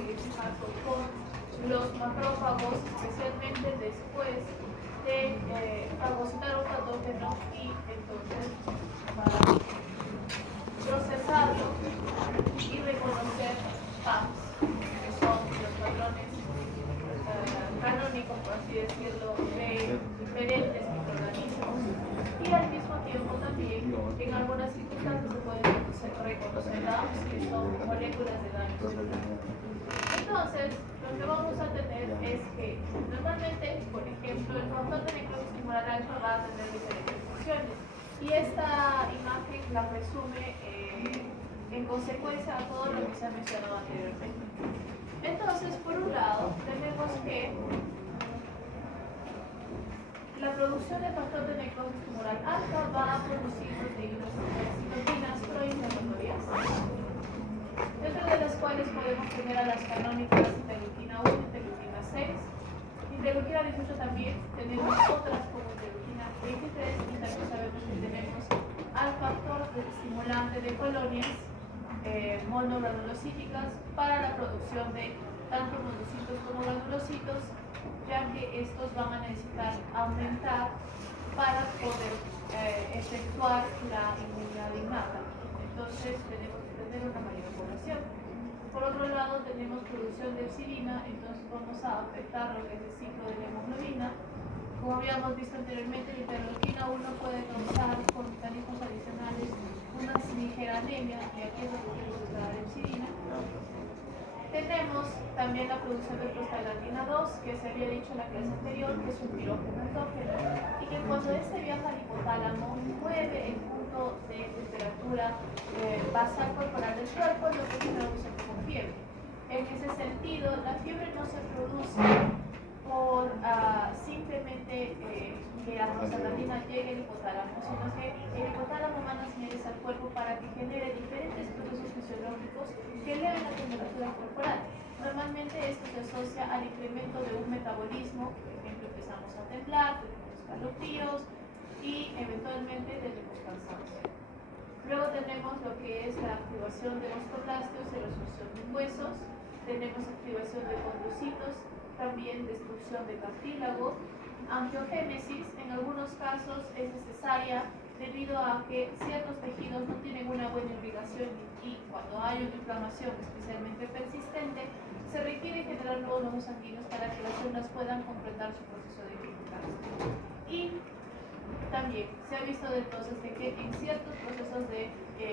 en este caso con los macrófagos, especialmente después de fagocitar un patógeno y entonces para procesarlo y reconocer PAMs, que son los patrones canónicos, por así decirlo, de diferentes microorganismos. Y al mismo tiempo también, en algunas circunstancias se pueden reconocer DAMs, que son moléculas de daño celular. Entonces, lo que vamos a tener es que normalmente, por ejemplo, el factor de necrosis tumoral alfa va a tener diferentes funciones. Y esta imagen la resume en consecuencia a todo lo que se ha mencionado anteriormente. Entonces, por un lado, tenemos que la producción de factor de necrosis tumoral alfa va a producir citoquinas proinflamatorias, dentro de las cuales podemos tener a las canónicas interleuquina 1, interleuquina 6, interleuquina 18 también, tenemos otras como interleuquina 23 y también sabemos que tenemos al factor estimulante de colonias monogranulocíticas para la producción de tanto monocitos como granulocitos, ya que estos van a necesitar aumentar para poder efectuar la inmunidad innata. Entonces tenemos que tener una mayor población. Por otro lado tenemos producción de epsilina, entonces vamos a afectar lo que es el ciclo de la hemoglobina. Como habíamos visto anteriormente, la interleuquina 1 puede causar por mecanismos adicionales una ligera anemia, y aquí es donde tenemos la epsilina. Tenemos también la producción de prostaglandina 2, que se había dicho en la clase anterior, que es un pirógeno endógeno, y que cuando este viaja al hipotálamo mueve el punto de temperatura basal corporal del cuerpo, lo que se traduce como fiebre. En ese sentido, la fiebre no se produce por simplemente que la prostaglandina llegue al hipotálamo, sino que el hipotálamo manda señales al cuerpo para que genere diferentes procesos fisiológicos que eleven la temperatura corporal. Normalmente esto se asocia al incremento de un metabolismo, por ejemplo, empezamos a temblar, tenemos escalofríos y eventualmente tenemos cansancio. Luego tenemos lo que es la activación de osteoblastos y resolución de huesos, tenemos activación de condrocitos, también destrucción de cartílago, angiogénesis, en algunos casos es necesaria debido a que ciertos tejidos no tienen una buena irrigación y cuando hay una inflamación especialmente persistente, se requiere generar nuevos vasos sanguíneos para que las células puedan completar su proceso de infiltración. Y también se ha visto entonces de que en ciertos procesos de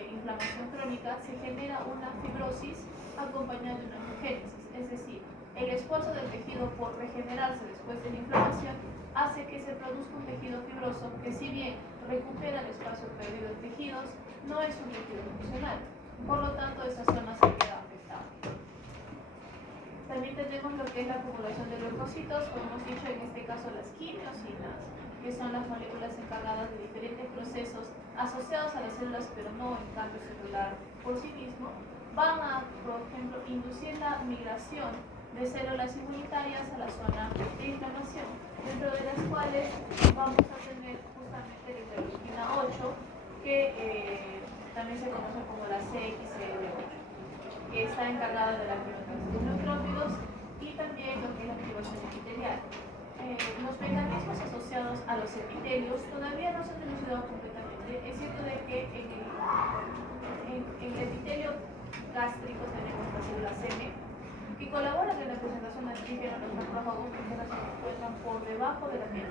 inflamación crónica se genera una fibrosis acompañada de una angiogénesis, es decir, el esfuerzo del tejido por regenerarse después de la inflamación hace que se produzca un tejido fibroso que, si bien recupera el espacio perdido en tejidos, no es un tejido funcional. Por lo tanto, esa zona se queda afectada. También tenemos lo que es la acumulación de leucocitos, como hemos dicho, en este caso las quimiosinas, que son las moléculas encargadas de diferentes procesos asociados a las células, pero no en cambio celular por sí mismo, van a, por ejemplo, inducir la migración de células inmunitarias a la zona de inflamación, dentro de las cuales vamos a tener justamente la interleuquina 8, que también se conoce como la CXCL8, que está encargada de la activación de neutrófilos y también lo que es la activación epitelial. Los mecanismos asociados a los epitelios todavía no se han elucidado completamente. Es cierto de que en el epitelio gástrico tenemos las células M, que colaboran en la presentación de antígenos a los macrófagos porque se encuentran por debajo de la piel.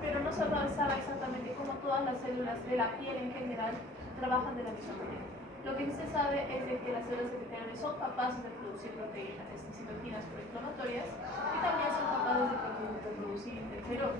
Pero no se sabe exactamente cómo todas las células de la piel en general trabajan de la misma manera. Lo que sí se sabe es de que las células epiteliales son capaces de producir proteínas, citoquinas proinflamatorias, y también son capaces de producir interferón.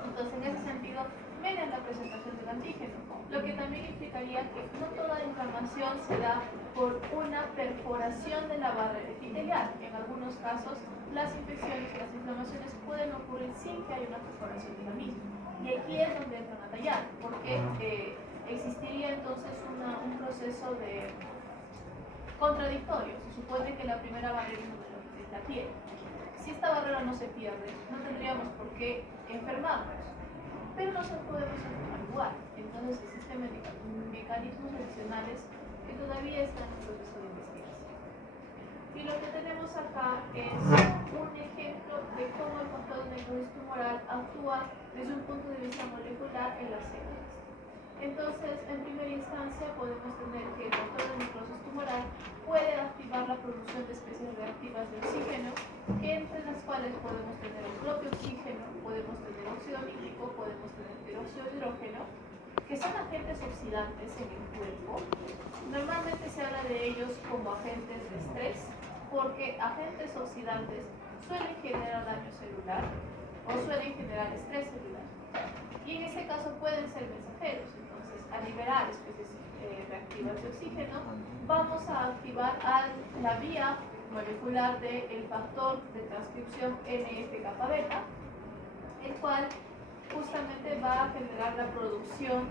Entonces, en ese sentido, median la presentación del antígeno, lo que también implicaría que no toda inflamación se da por una perforación de la barrera epitelial. En algunos casos, las infecciones y las inflamaciones pueden ocurrir sin que haya una perforación de la misma. Y aquí es donde entran a tallar, porque existiría entonces un proceso de contradictorio. Se supone que la primera barrera inmunológica es la piel. Si esta barrera no se pierde, no tendríamos por qué enfermarnos, pero no se podemos enfermar igual. Entonces existen mecanismos adicionales que todavía están en proceso de investigación. Y lo que tenemos acá es un ejemplo de cómo el factor de necrosis tumoral actúa desde un punto de vista molecular en las células. Entonces, en primera instancia podemos tener que el factor de necrosis tumoral puede activar la producción de especies reactivas de oxígeno, entre las cuales podemos tener el propio oxígeno, podemos tener óxido nítrico, podemos tener peróxido de hidrógeno, que son agentes oxidantes en el cuerpo. Normalmente se habla de ellos como agentes de estrés, porque agentes oxidantes suelen generar daño celular o suelen generar estrés celular. Y en este caso pueden ser mensajeros. Entonces, al liberar especies reactivas de oxígeno, vamos a activar la vía molecular del factor de transcripción NF-kappa beta, el cual justamente va a generar la producción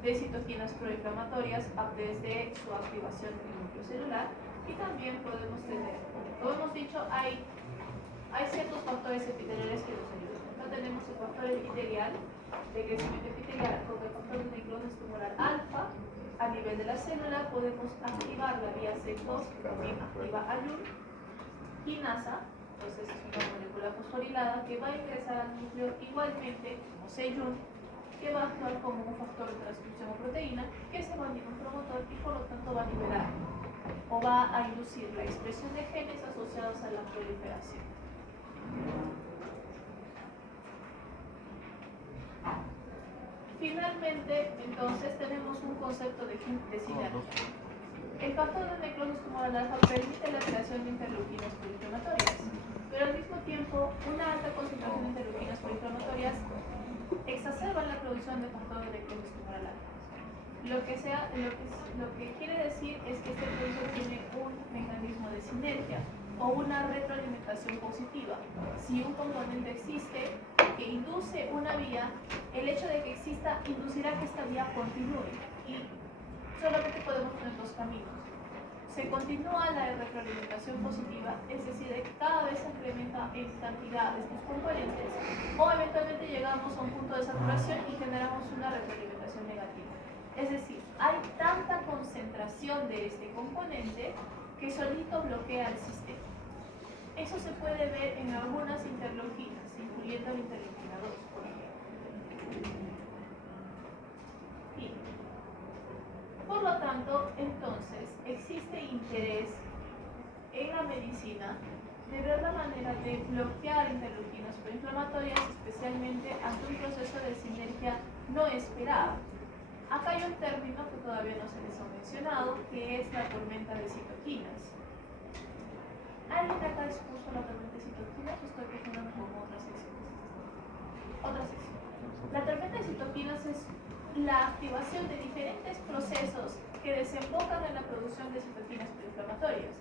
de citoquinas proinflamatorias desde su activación en el núcleo celular. Y también podemos tener, como hemos dicho, hay ciertos factores epiteliales que nos ayudan. No tenemos el factor epitelial de crecimiento epitelial con el factor de necrosis tumoral alfa. A nivel de la célula podemos activar la vía C2, que también activa ALUR, quinasa, entonces es una molécula fosforilada que va a ingresar al núcleo igualmente como CYUN, que va a actuar como un factor de transcripción o proteína que se va a unir a un promotor y por lo tanto va a liberar o va a inducir la expresión de genes asociados a la proliferación. Finalmente, entonces, tenemos un concepto de sinergia. El factor de necrosis tumoral alfa permite la creación de interleuquinas proinflamatorias, pero al mismo tiempo, una alta concentración de interleuquinas proinflamatorias exacerba la producción de factor de necrosis tumoral alfa. Lo que quiere decir es que este proceso tiene un mecanismo de sinergia o una retroalimentación positiva. Si un componente existe que induce una vía, el hecho de que exista inducirá que esta vía continúe. Y solamente podemos tener dos caminos. Se continúa la retroalimentación positiva, es decir, que cada vez se incrementa en cantidad de estos componentes, o eventualmente llegamos a un punto de saturación y generamos una retroalimentación negativa. Es decir, hay tanta concentración de este componente que solito bloquea el sistema. Eso se puede ver en algunas interleuquinas, incluyendo la interleuquina 2, por ejemplo. Bien. Por lo tanto, entonces, existe interés en la medicina de ver la manera de bloquear interleuquinas proinflamatorias, especialmente ante un proceso de sinergia no esperado. Acá hay un término que todavía no se les ha mencionado, que es la tormenta de citoquinas. ¿Alguien acá expuso la tormenta de citoquinas o estoy confundiendo con otra sección? Otra sección. La tormenta de citoquinas es la activación de diferentes procesos que desembocan en la producción de citoquinas proinflamatorias.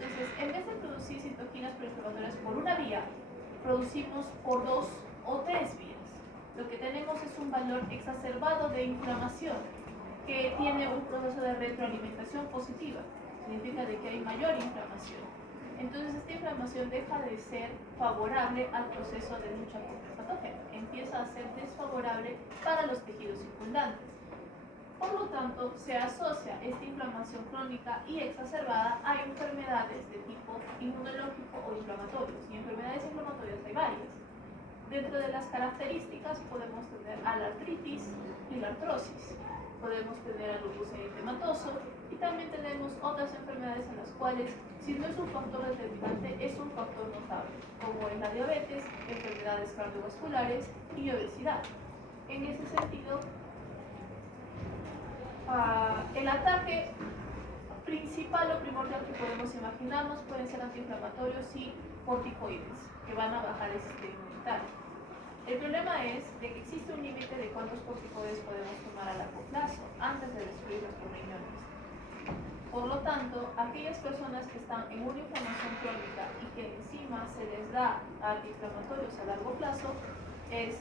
Entonces, en vez de producir citoquinas proinflamatorias por una vía, producimos por dos o tres vías. Lo que tenemos es un valor exacerbado de inflamación que tiene un proceso de retroalimentación positiva. Significa de que hay mayor inflamación. Entonces esta inflamación deja de ser favorable al proceso de lucha contra el patógeno. Empieza a ser desfavorable para los tejidos circundantes. Por lo tanto, se asocia esta inflamación crónica y exacerbada a enfermedades de tipo inmunológico o inflamatorios. Y enfermedades inflamatorias hay varias. Dentro de las características podemos tener a la artritis y la artrosis. Podemos tener al lupus eritematoso y también tenemos otras enfermedades en las cuales, si no es un factor determinante, es un factor notable, como es la diabetes, enfermedades cardiovasculares y obesidad. En ese sentido, el ataque principal o primordial que podemos imaginarnos pueden ser antiinflamatorios y corticoides, que van a bajar el sistema inmunitario. El problema es de que existe un límite de cuántos corticoides podemos tomar a largo plazo antes de destruirlos por riñones. Por lo tanto, aquellas personas que están en una inflamación crónica y que encima se les da antiinflamatorios a largo plazo es,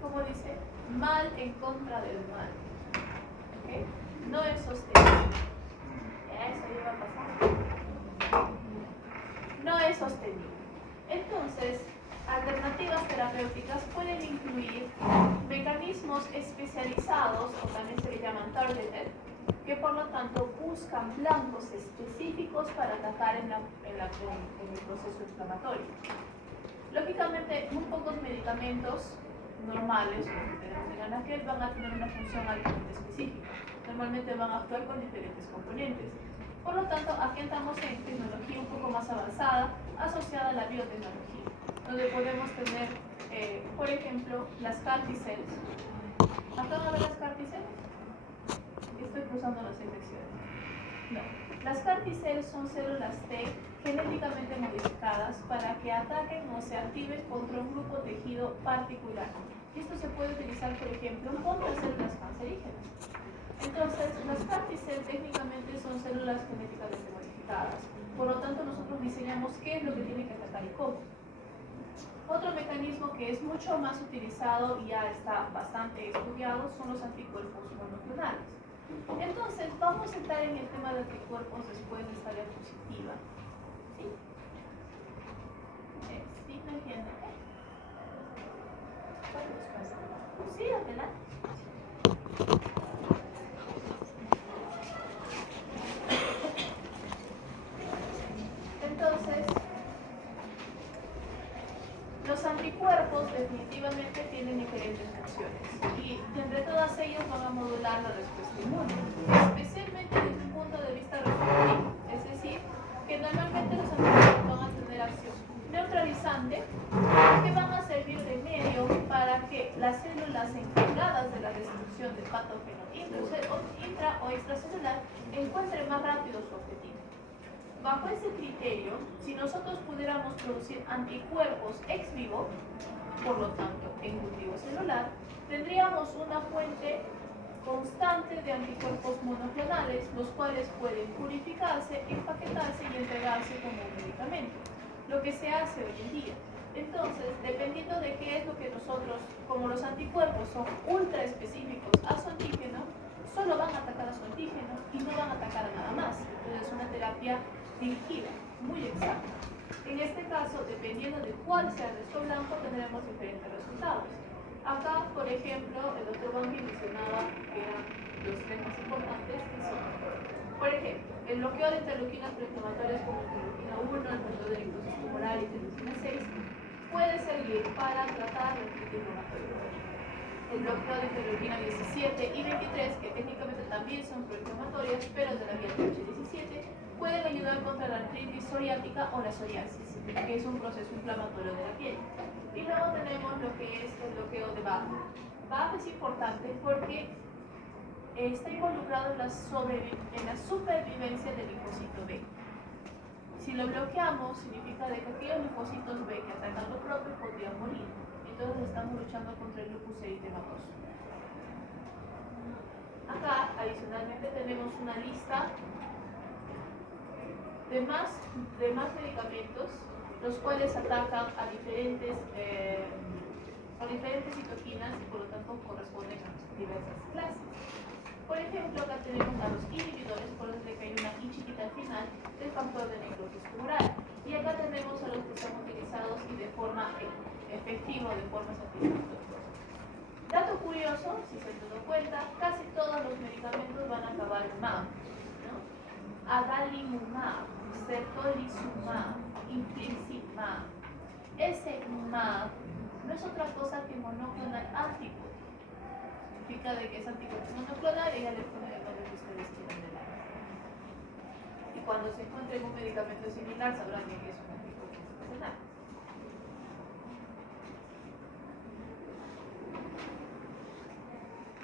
como dice, mal en contra del mal. ¿Okay? No es sostenible. Eso ya va a pasar. No es sostenible. Entonces, alternativas terapéuticas pueden incluir mecanismos especializados, o también se le llaman targeted, que por lo tanto buscan blancos específicos para atacar en el proceso inflamatorio. Lógicamente, muy pocos medicamentos normales, como tenemos en anaquel, van a tener una función altamente específica. Normalmente van a actuar con diferentes componentes. Por lo tanto, aquí entramos en tecnología un poco más avanzada, asociada a la biotecnología, donde podemos tener, por ejemplo, las CAR T-cells. ¿Acá van a ver las CAR T-cells? Estoy cruzando las infecciones. No. Las CAR T-cells son células T genéticamente modificadas para que ataquen o se activen contra un grupo tejido particular. Esto se puede utilizar, por ejemplo, contra células cancerígenas. Entonces, las CAR T-cells técnicamente son células genéticamente modificadas. Por lo tanto, nosotros diseñamos qué es lo que tiene que atacar y cómo. Otro mecanismo que es mucho más utilizado y ya está bastante estudiado son los anticuerpos monoclonales. Entonces, vamos a entrar en el tema de anticuerpos después de esta diapositiva. ¿Sí? ¿Sí? ¿Me entienden? Sí, adelante. Entonces, los anticuerpos definitivamente tienen diferentes funciones y entre todas ellas van a modular la respuesta inmune, especialmente desde un punto de vista reproductivo, es decir, que normalmente los anticuerpos van a tener acción neutralizante que van a servir de medio para que las células encargadas de la destrucción del patógeno intra o extracelular encuentren más rápido su objetivo. Bajo ese criterio, si nosotros pudiéramos producir anticuerpos ex vivo, por lo tanto en cultivo celular, tendríamos una fuente constante de anticuerpos monoclonales, los cuales pueden purificarse, empaquetarse y entregarse como un medicamento, lo que se hace hoy en día. Entonces, dependiendo de qué es lo que nosotros, como los anticuerpos son ultra específicos a su antígeno, solo van a atacar a su antígeno y no van a atacar a nada más. Entonces, es una terapia dirigida, muy exacta. En este caso, dependiendo de cuál sea nuestro blanco, tendremos diferentes resultados. Acá, por ejemplo, el doctor Bambi mencionaba que eran los tres más importantes, que son, por ejemplo, el bloqueo de interleuquinas proinflamatorias como interleuquina 1, el bloqueo de linfosis tumoral y interleuquina 6, puede servir para tratar la artritis reumatoide. El bloqueo de interleuquina 17 y 23, que técnicamente también son proinflamatorias, pero de la vía TH17, pueden ayudar contra la artritis psoriática o la psoriasis, que es un proceso inflamatorio de la piel. Y luego tenemos lo que es el bloqueo de BAFF. BAFF es importante porque está involucrado en la supervivencia del linfocito B. Si lo bloqueamos, significa de que aquellos linfocitos B que atacan lo propio podrían morir. Entonces estamos luchando contra el lupus eritematoso. Acá, adicionalmente, tenemos una lista de más medicamentos, los cuales atacan a diferentes citoquinas y por lo tanto corresponden a diversas clases. Por ejemplo, acá tenemos a los inhibidores, por los que hay una I chiquita al final, del factor de necrosis tumoral. Y acá tenemos a los que son utilizados y de forma efectiva, de forma satisfactoria. Dato curioso, si se han dado cuenta, casi todos los medicamentos van a acabar en MAB, ¿no? Adalimumab, certolizumab, infliximab. Ese MAB no es otra cosa que monoclonal antibody. Significa de que es anticuerpo monoclonal y ya le ponen el nombre que ustedes quieran de la. Y cuando se encuentre un medicamento similar sabrán que es un anticuerpo monoclonal.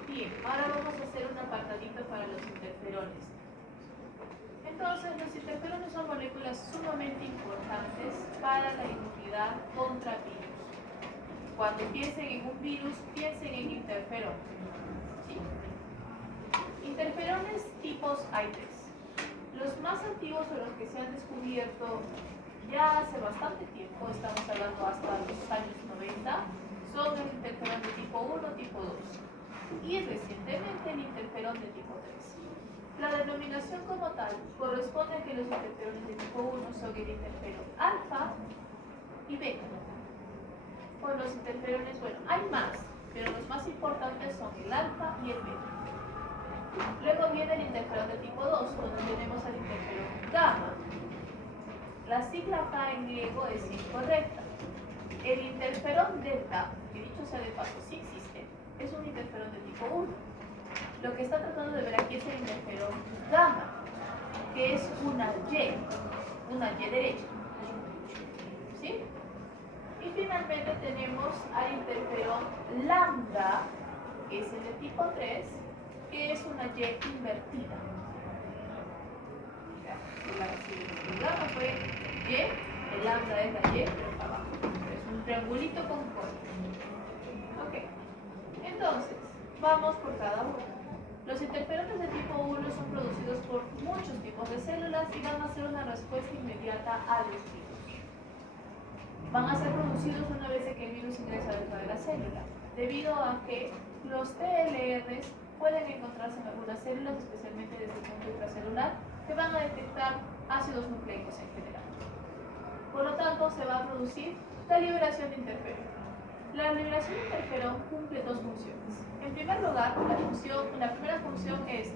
Bien, ahora vamos a hacer un apartadito para los interferones. Entonces, los interferones son moléculas sumamente importantes para la inmunidad contra virus. Cuando piensen en un virus, piensen en interferón. ¿Sí? Interferones tipos hay tres. Los más antiguos o los que se han descubierto ya hace bastante tiempo, estamos hablando hasta los años 90, son el interferón de tipo 1, tipo 2 y recientemente el interferón de tipo 3. La denominación como tal corresponde a que los interferones de tipo 1 son el interferón alfa y beta. Con los interferones, bueno, hay más, pero los más importantes son el alfa y el beta. Luego viene el interferón de tipo 2, donde tenemos el interferón gamma. La sigla K en griego es incorrecta. El interferón delta, que dicho sea de paso, sí existe, es un interferón de tipo 1. Lo que está tratando de ver aquí es el interferón gamma, que es una Y derecha. ¿Sí? Y finalmente tenemos al interferón lambda, que es el de tipo 3, que es una Y invertida. El gamma fue Y, el lambda es la Y, pero para abajo. Es un triangulito con cola. Ok. Entonces, vamos por cada uno. Los interferones de tipo 1 son producidos por muchos tipos de células y van a hacer una respuesta inmediata a los virus. Van a ser producidos una vez que el virus ingresa dentro de la célula, debido a que los TLRs pueden encontrarse en algunas células, especialmente desde el punto intracelular, que van a detectar ácidos nucleicos en general. Por lo tanto, se va a producir la liberación de interferón. La liberación de interferón cumple dos funciones. En primer lugar, la primera función es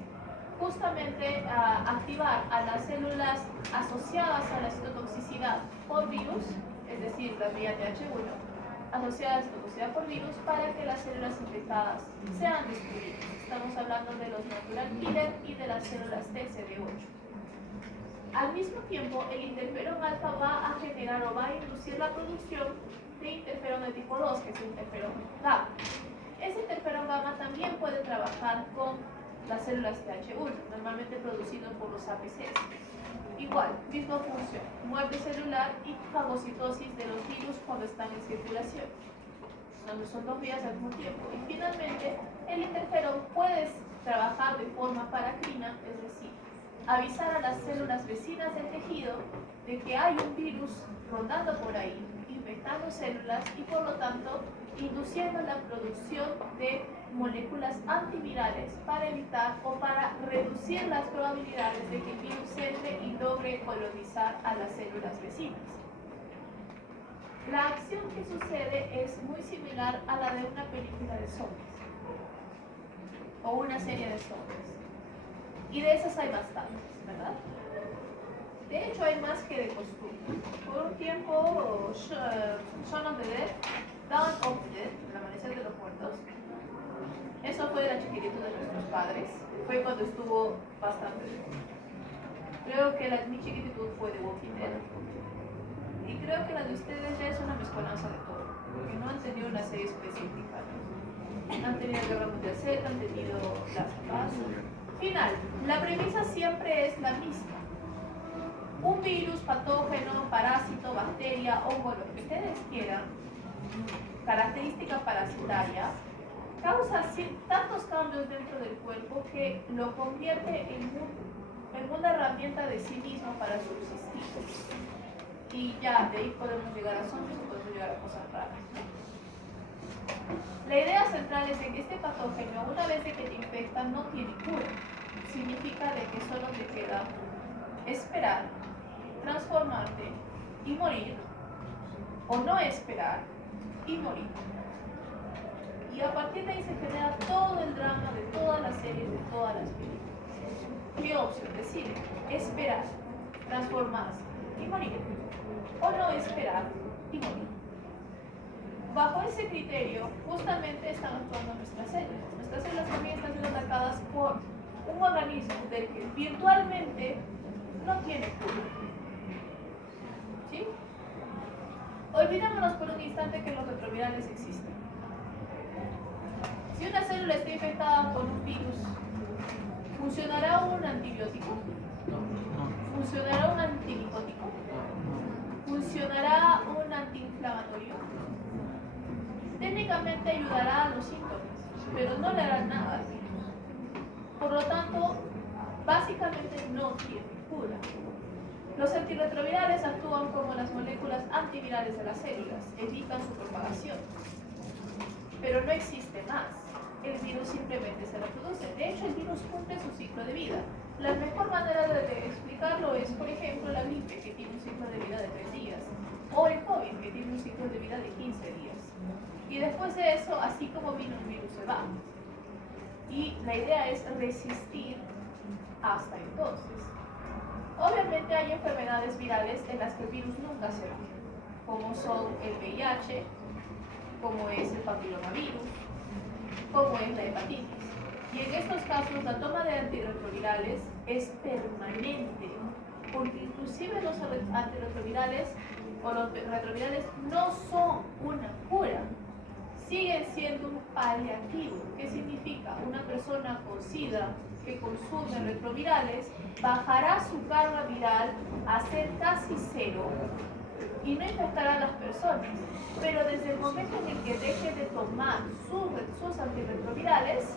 justamente activar a las células asociadas a la citotoxicidad por virus, es decir, la vía TH1, asociadas a la citotoxicidad por virus, para que las células infectadas sean destruidas. Estamos hablando de los natural killer y de las células TCD8. Al mismo tiempo, el interferón alfa va a generar o va a inducir la producción de interferón de tipo 2, que es el interferón gamma. Ese interferón gamma también puede trabajar con las células TH1, normalmente producido por los APCs. Igual, misma función, muerte celular y fagocitosis de los virus cuando están en circulación. Son dos vías al mismo tiempo. Y finalmente, el interferón puede trabajar de forma paracrina, es decir, avisar a las células vecinas del tejido de que hay un virus rondando por ahí, infectando células y por lo tanto induciendo la producción de moléculas antivirales para evitar o para reducir las probabilidades de que el virus entre y logre colonizar a las células vecinas. La acción que sucede es muy similar a la de una película de zombies o una serie de zombies. Y de esas hay bastantes, ¿verdad? De hecho, hay más que de costumbre. Por un tiempo, Shaun of the Dead, Dawn of the Dead, el amanecer de los muertos, eso fue de la chiquititud de nuestros padres. Fue cuando estuvo bastante de moda. Creo que mi chiquititud fue de Walking Dead. Y creo que la de ustedes ya es una mezcolanza de todo, porque no han tenido una serie específica. ¿No? Han tenido Guerra Mundial Z, han tenido Las Paz. Final, la premisa siempre es la misma. Un virus, patógeno, parásito, bacteria, hongo, lo que ustedes quieran, característica parasitaria, causa tantos cambios dentro del cuerpo que lo convierte en una herramienta de sí mismo para subsistir. Y ya, de ahí podemos llegar a zombies o podemos llegar a cosas raras. La idea central es de que este patógeno, una vez de que te infecta, no tiene cura. Significa de que solo te queda esperar, transformarte y morir, o no esperar y morir. Y a partir de ahí se genera todo el drama de todas las series, de todas las películas. ¿Qué opción? Decide esperar, transformarse y morir, o no esperar y morir. Bajo ese criterio, justamente están actuando nuestras células. Nuestras células también están siendo atacadas por un organismo del que virtualmente no tiene cura. ¿Sí? Olvidémonos por un instante que los retrovirales existen. Si una célula está infectada con un virus, ¿funcionará un antibiótico? ¿Funcionará un antimicótico? ¿Funcionará un antiinflamatorio? Técnicamente ayudará a los síntomas, pero no le hará nada al virus. Por lo tanto, básicamente no tiene cura. Los antirretrovirales actúan como las moléculas antivirales de las células, evitan su propagación. Pero no existe más. El virus simplemente se reproduce. De hecho, el virus cumple su ciclo de vida. La mejor manera de explicarlo es, por ejemplo, la gripe, que tiene un ciclo de vida de 3 días, o el COVID, que tiene un ciclo de vida de 15 días. Y después de eso, así como vino, el virus se va. y la idea es resistir hasta entonces. Obviamente hay enfermedades virales en las que el virus nunca se va, como son el VIH, como es el papilomavirus, como es la hepatitis. Y en estos casos la toma de antirretrovirales es permanente, porque inclusive los antirretrovirales o los retrovirales no son una cura, siguen siendo un paliativo. ¿Qué significa? Una persona con SIDA que consume retrovirales bajará su carga viral a ser casi cero y no infectará a las personas, pero desde el momento en el que deje de tomar sus antirretrovirales,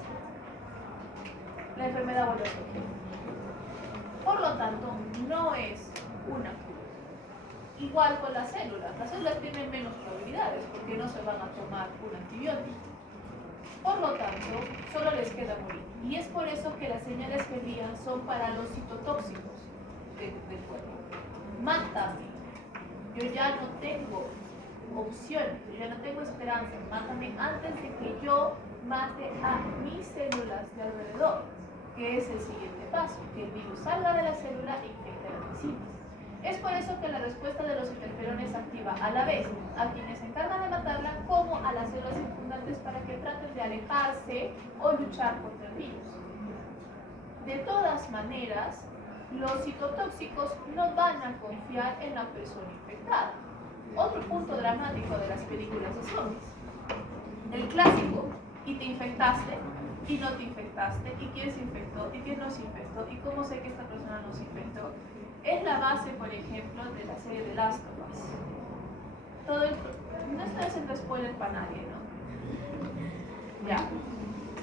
la enfermedad vuelve a surgir. Por lo tanto, no es una cura. Igual con las células tienen menos probabilidades porque no se van a tomar un antibiótico. Por lo tanto, solo les queda morir. Y es por eso que las señales que envían son para los citotóxicos del cuerpo. Mátame. Yo ya no tengo opciones, yo ya no tengo esperanza. Mátame antes de que yo mate a mis células de alrededor, que es el siguiente paso, que el virus salga de la célula e infecte a las vecinas. Es por eso que la respuesta de los interferones activa a la vez a quienes se encargan de matarla como a las células circundantes para que traten de alejarse o luchar contra el virus. De todas maneras, los citotóxicos no van a confiar en la persona infectada. Otro punto dramático de las películas de zombies. El clásico, y te infectaste, y no te infectaste, y quién se infectó, y quién no se infectó, y cómo sé que esta persona no se infectó. Es la base, por ejemplo, de la serie de Last of Us. No estoy haciendo spoiler para nadie, ¿no? Ya.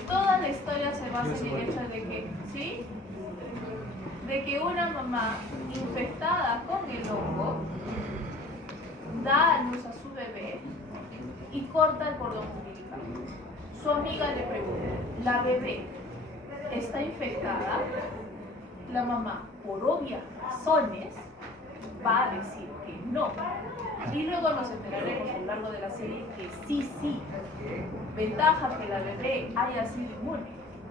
Toda la historia se basa en el hecho de que, ¿sí? De que una mamá infectada con el hongo da a luz a su bebé y corta el cordón umbilical. Su amiga le pregunta, ¿la bebé está infectada? La mamá, por obvias razones, va a decir que no. Y luego nos enteraremos a lo largo de la serie que sí. Ventaja que la bebé haya sido inmune,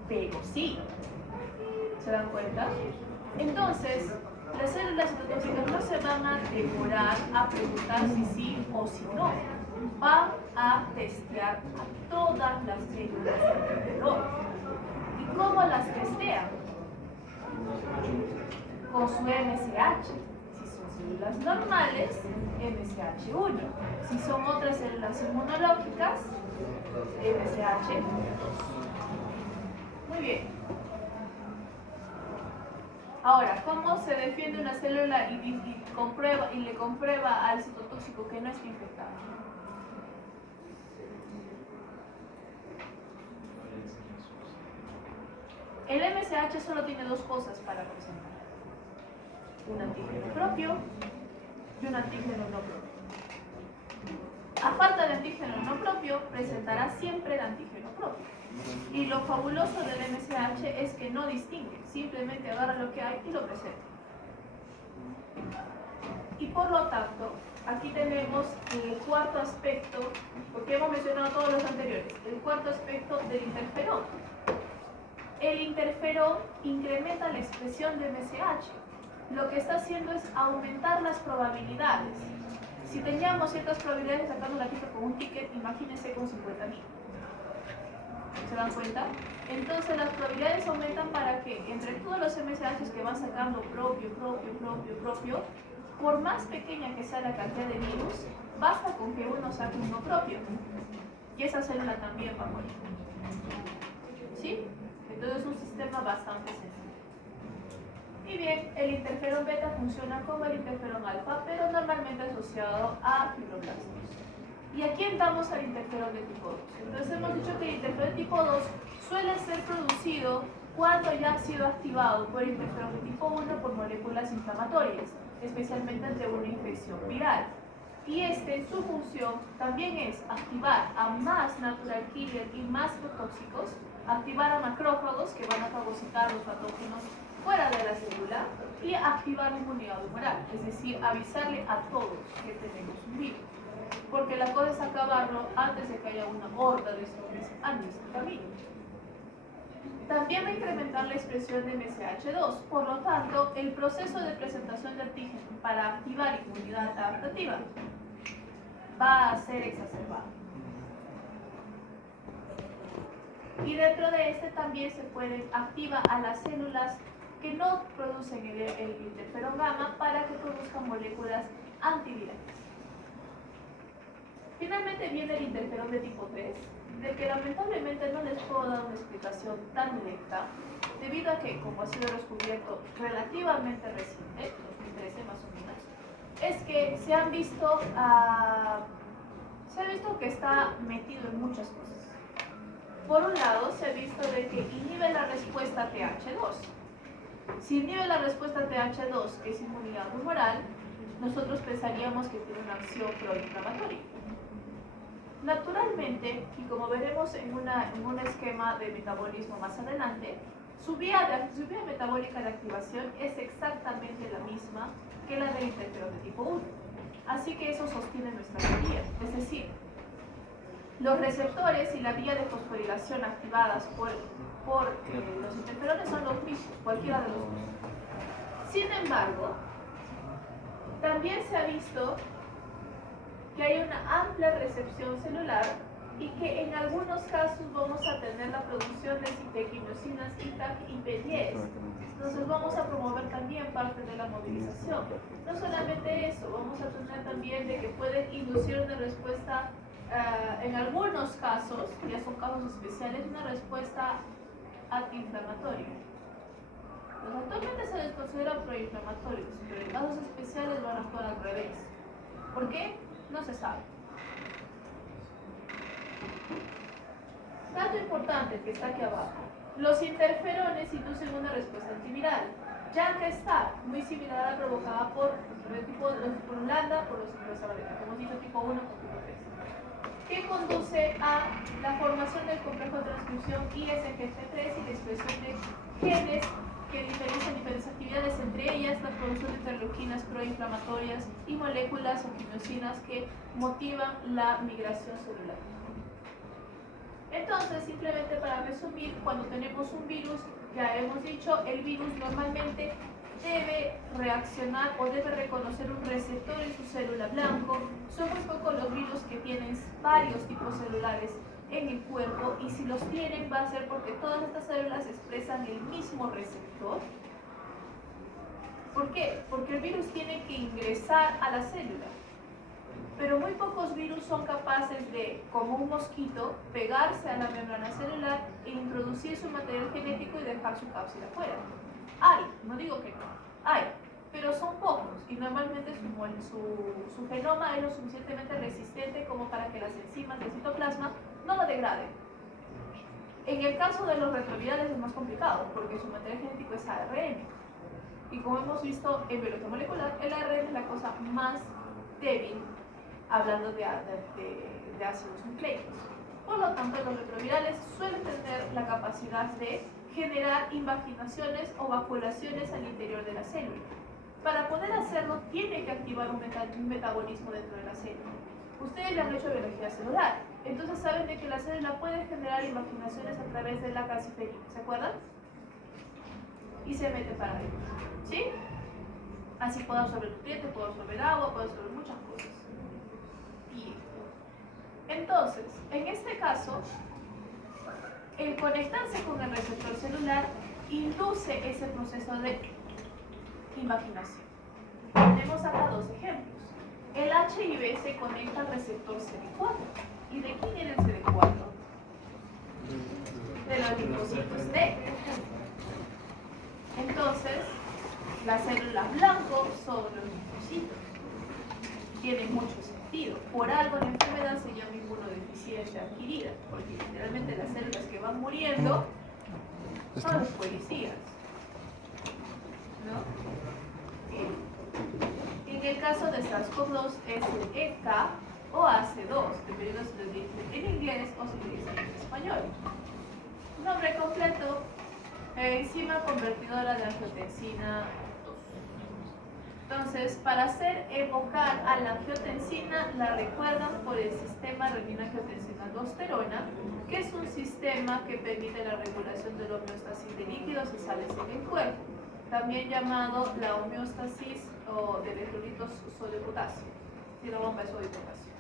pero sí. ¿Se dan cuenta? Entonces, las células citotóxicas no se van a demorar a preguntar si sí o si no. Van a testear a todas las células alrededor. ¿Y cómo las testean? Con su MSH. Si son células normales, MSH1. Si son otras células inmunológicas, MSH2. Muy bien. Ahora, ¿cómo se defiende una célula y le comprueba al citotóxico que no está infectado? El MSH solo tiene dos cosas para presentar: un antígeno propio y un antígeno no propio. A falta de antígeno no propio, presentará siempre el antígeno propio. Y lo fabuloso del MSH es que no distingue, simplemente agarra lo que hay y lo presenta. Y por lo tanto, aquí tenemos el cuarto aspecto, porque hemos mencionado todos los anteriores, el cuarto aspecto del interferón. El interferón incrementa la expresión de MSH. Lo que está haciendo es aumentar las probabilidades. Si teníamos ciertas probabilidades de sacarnos la cifra con un ticket, imagínense con 50.000. ¿Se dan cuenta? Entonces las probabilidades aumentan para que entre todos los MSHs que van sacando propio, por más pequeña que sea la cantidad de virus, basta con que uno saque uno propio. Y esa célula también va a morir. ¿Sí? Entonces es un sistema bastante sencillo. Y bien, el interferón beta funciona como el interferón alfa, pero normalmente asociado a fibroblastos. ¿Y a quién damos al interferón de tipo 2? Entonces hemos dicho que el interferón de tipo 2 suele ser producido cuando ya ha sido activado por el interferón de tipo 1 por moléculas inflamatorias, especialmente ante una infección viral. Y su función también es activar a más natural killer y más tóxicos, activar a macrófagos que van a fagocitar los patógenos fuera de la célula y activar la inmunidad humoral, es decir, avisarle a todos que tenemos un virus. Porque la cosa es acabarlo antes de que haya una horda de zombies a nuestro camino. también va a incrementar la expresión de MSH2. Por lo tanto, el proceso de presentación de antígeno para activar inmunidad adaptativa va a ser exacerbado. Y dentro de este también se puede activar a las células que no producen el interferón gamma para que produzcan moléculas antivirales. Finalmente viene el interferón de tipo 3, del que lamentablemente no les puedo dar una explicación tan directa, debido a que, como ha sido descubierto relativamente reciente, 2013 más o menos, es que se ha visto que está metido en muchas cosas. Por un lado, se ha visto de que inhibe la respuesta TH2. Si inhibe la respuesta TH2, que es inmunidad humoral, nosotros pensaríamos que tiene una acción proinflamatoria. Naturalmente, y como veremos en un esquema de metabolismo más adelante, su vía metabólica de activación es exactamente la misma que la del interferón de tipo 1. Así que eso sostiene nuestra teoría. Es decir, los receptores y la vía de fosforilación activadas por los interferones son los mismos, cualquiera de los dos. Sin embargo, también se ha visto que hay una amplia recepción celular y que en algunos casos vamos a tener la producción de citoquinosinas ITAC y P10. Entonces vamos a promover también parte de la movilización. No solamente eso, vamos a tener también de que pueden inducir una respuesta, en algunos casos, ya son casos especiales, una respuesta antiinflamatoria. Los actualmente se les considera proinflamatorios, pero en casos especiales van a actuar al revés. ¿Por qué? No se sabe. Dato importante que está aquí abajo. Los interferones inducen una respuesta antiviral. Ya que está muy similar a la provocada por lambda, por los intrasabalíticos, como dicho, tipo 1 o tipo 3, que conduce a la formación del complejo de transcripción ISGF3 y la expresión de genes que diferencian diferentes actividades, entre ellas la producción de interleuquinas proinflamatorias y moléculas o quinosinas que motivan la migración celular. Entonces, simplemente para resumir, cuando tenemos un virus, ya hemos dicho, el virus normalmente debe reaccionar o debe reconocer un receptor en su célula blanco. Son muy pocos los virus que tienen varios tipos celulares en el cuerpo, y si los tienen va a ser porque todas estas células expresan el mismo receptor. ¿Por qué? Porque el virus tiene que ingresar a la célula, pero muy pocos virus son capaces de, como un mosquito, pegarse a la membrana celular e introducir su material genético y dejar su cápsula afuera. Hay, no digo que no, hay, pero son pocos, y normalmente su genoma es lo suficientemente resistente como para que las enzimas del citoplasma no lo degraden. En el caso de los retrovirales es más complicado, porque su material genético es ARN, y como hemos visto en biología molecular, el ARN es la cosa más débil, hablando de ácidos nucleicos. Por lo tanto, los retrovirales suelen tener la capacidad de generar invaginaciones o vacuolaciones al interior de la célula. Para poder hacerlo, tiene que activar un metabolismo dentro de la célula. Ustedes ya han hecho biología celular, entonces saben de que la célula puede generar invaginaciones a través de la calciferina, ¿se acuerdan? Y se mete para adentro, ¿sí? Así puede absorber nutrientes, puede absorber agua, puede absorber muchas cosas. Bien. Entonces, en este caso, el conectarse con el receptor celular induce ese proceso de invaginación. Tenemos acá dos ejemplos. El HIV se conecta al receptor CD4. ¿Y de quién viene el CD4? De los linfocitos T. Entonces, las células blanco son los linfocitos. Tiene mucho sentido. Por algo la enfermedad se llama inmunodeficiencia adquirida, porque literalmente las células que van muriendo son los policías, ¿no? En el caso de SARS-CoV-2 es el EK o AC2, dependiendo si lo dicen en inglés o si lo dicen en español. Nombre completo: enzima convertidora de angiotensina 2. Entonces, para hacer evocar a la angiotensina, la recuerdan por el sistema renina-angiotensina-aldosterona, que es un sistema que permite la regulación de la homeostasis de líquidos y sales en el cuerpo, también llamado la homeostasis o de electrolitos sodio-potasio, si la bomba es sodio-potasio.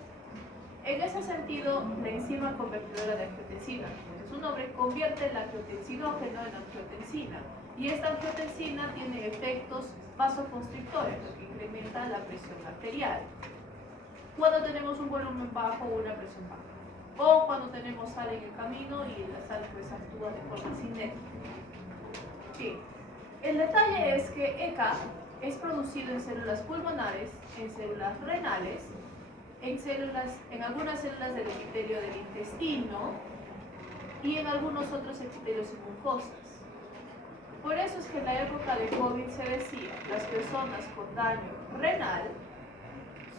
En ese sentido, la enzima convertidora de angiotensina, su nombre, convierte el angiotensinógeno en angiotensina, y esta angiotensina tiene efectos vasoconstrictores, lo que incrementa la presión arterial. Cuando tenemos un volumen bajo o una presión baja, o cuando tenemos sal en el camino y la sal pues actúa de forma cinética. Bien, el detalle es que ECA es producido en células pulmonares, en células renales, en algunas células del epitelio del intestino y en algunos otros epitelios y mucosas. Por eso es que en la época de COVID se decía, las personas con daño renal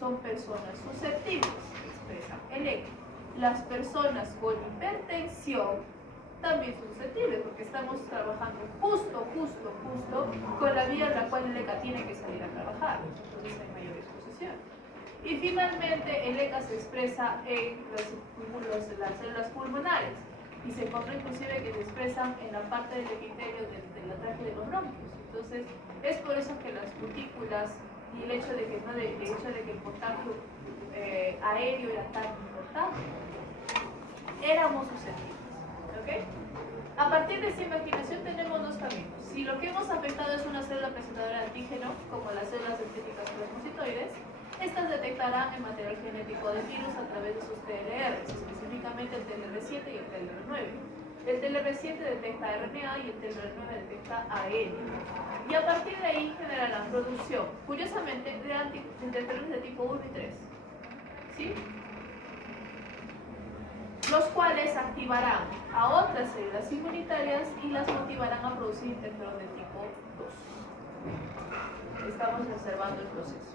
son personas susceptibles, expresan el ECA. Las personas con hipertensión también son susceptibles, porque estamos trabajando justo con la vía en la cual el ECA tiene que salir a trabajar, entonces hay mayor exposición. Y finalmente el ECA se expresa en las células pulmonares, y se encontró inclusive que se expresan en la parte del epitelio de la tráquea de los bronquios. Entonces es por eso que las cutículas y el hecho de que el contagio aéreo era tan importante, éramos susceptibles. ¿Okay? A partir de esta imaginación tenemos dos caminos. Si lo que hemos afectado es una célula presentadora de antígeno, como las células dendríticas plasmocitoides, estas detectarán el material genético del virus a través de sus TLRs, específicamente el TLR7 y el TLR9. El TLR7 detecta RNA y el TLR9 detecta ARN. Y a partir de ahí generarán producción, curiosamente, de interferones de tipo 1 y 3. ¿Sí? Los cuales activarán a otras células inmunitarias y las motivarán a producir interferón de tipo 2. Estamos observando el proceso.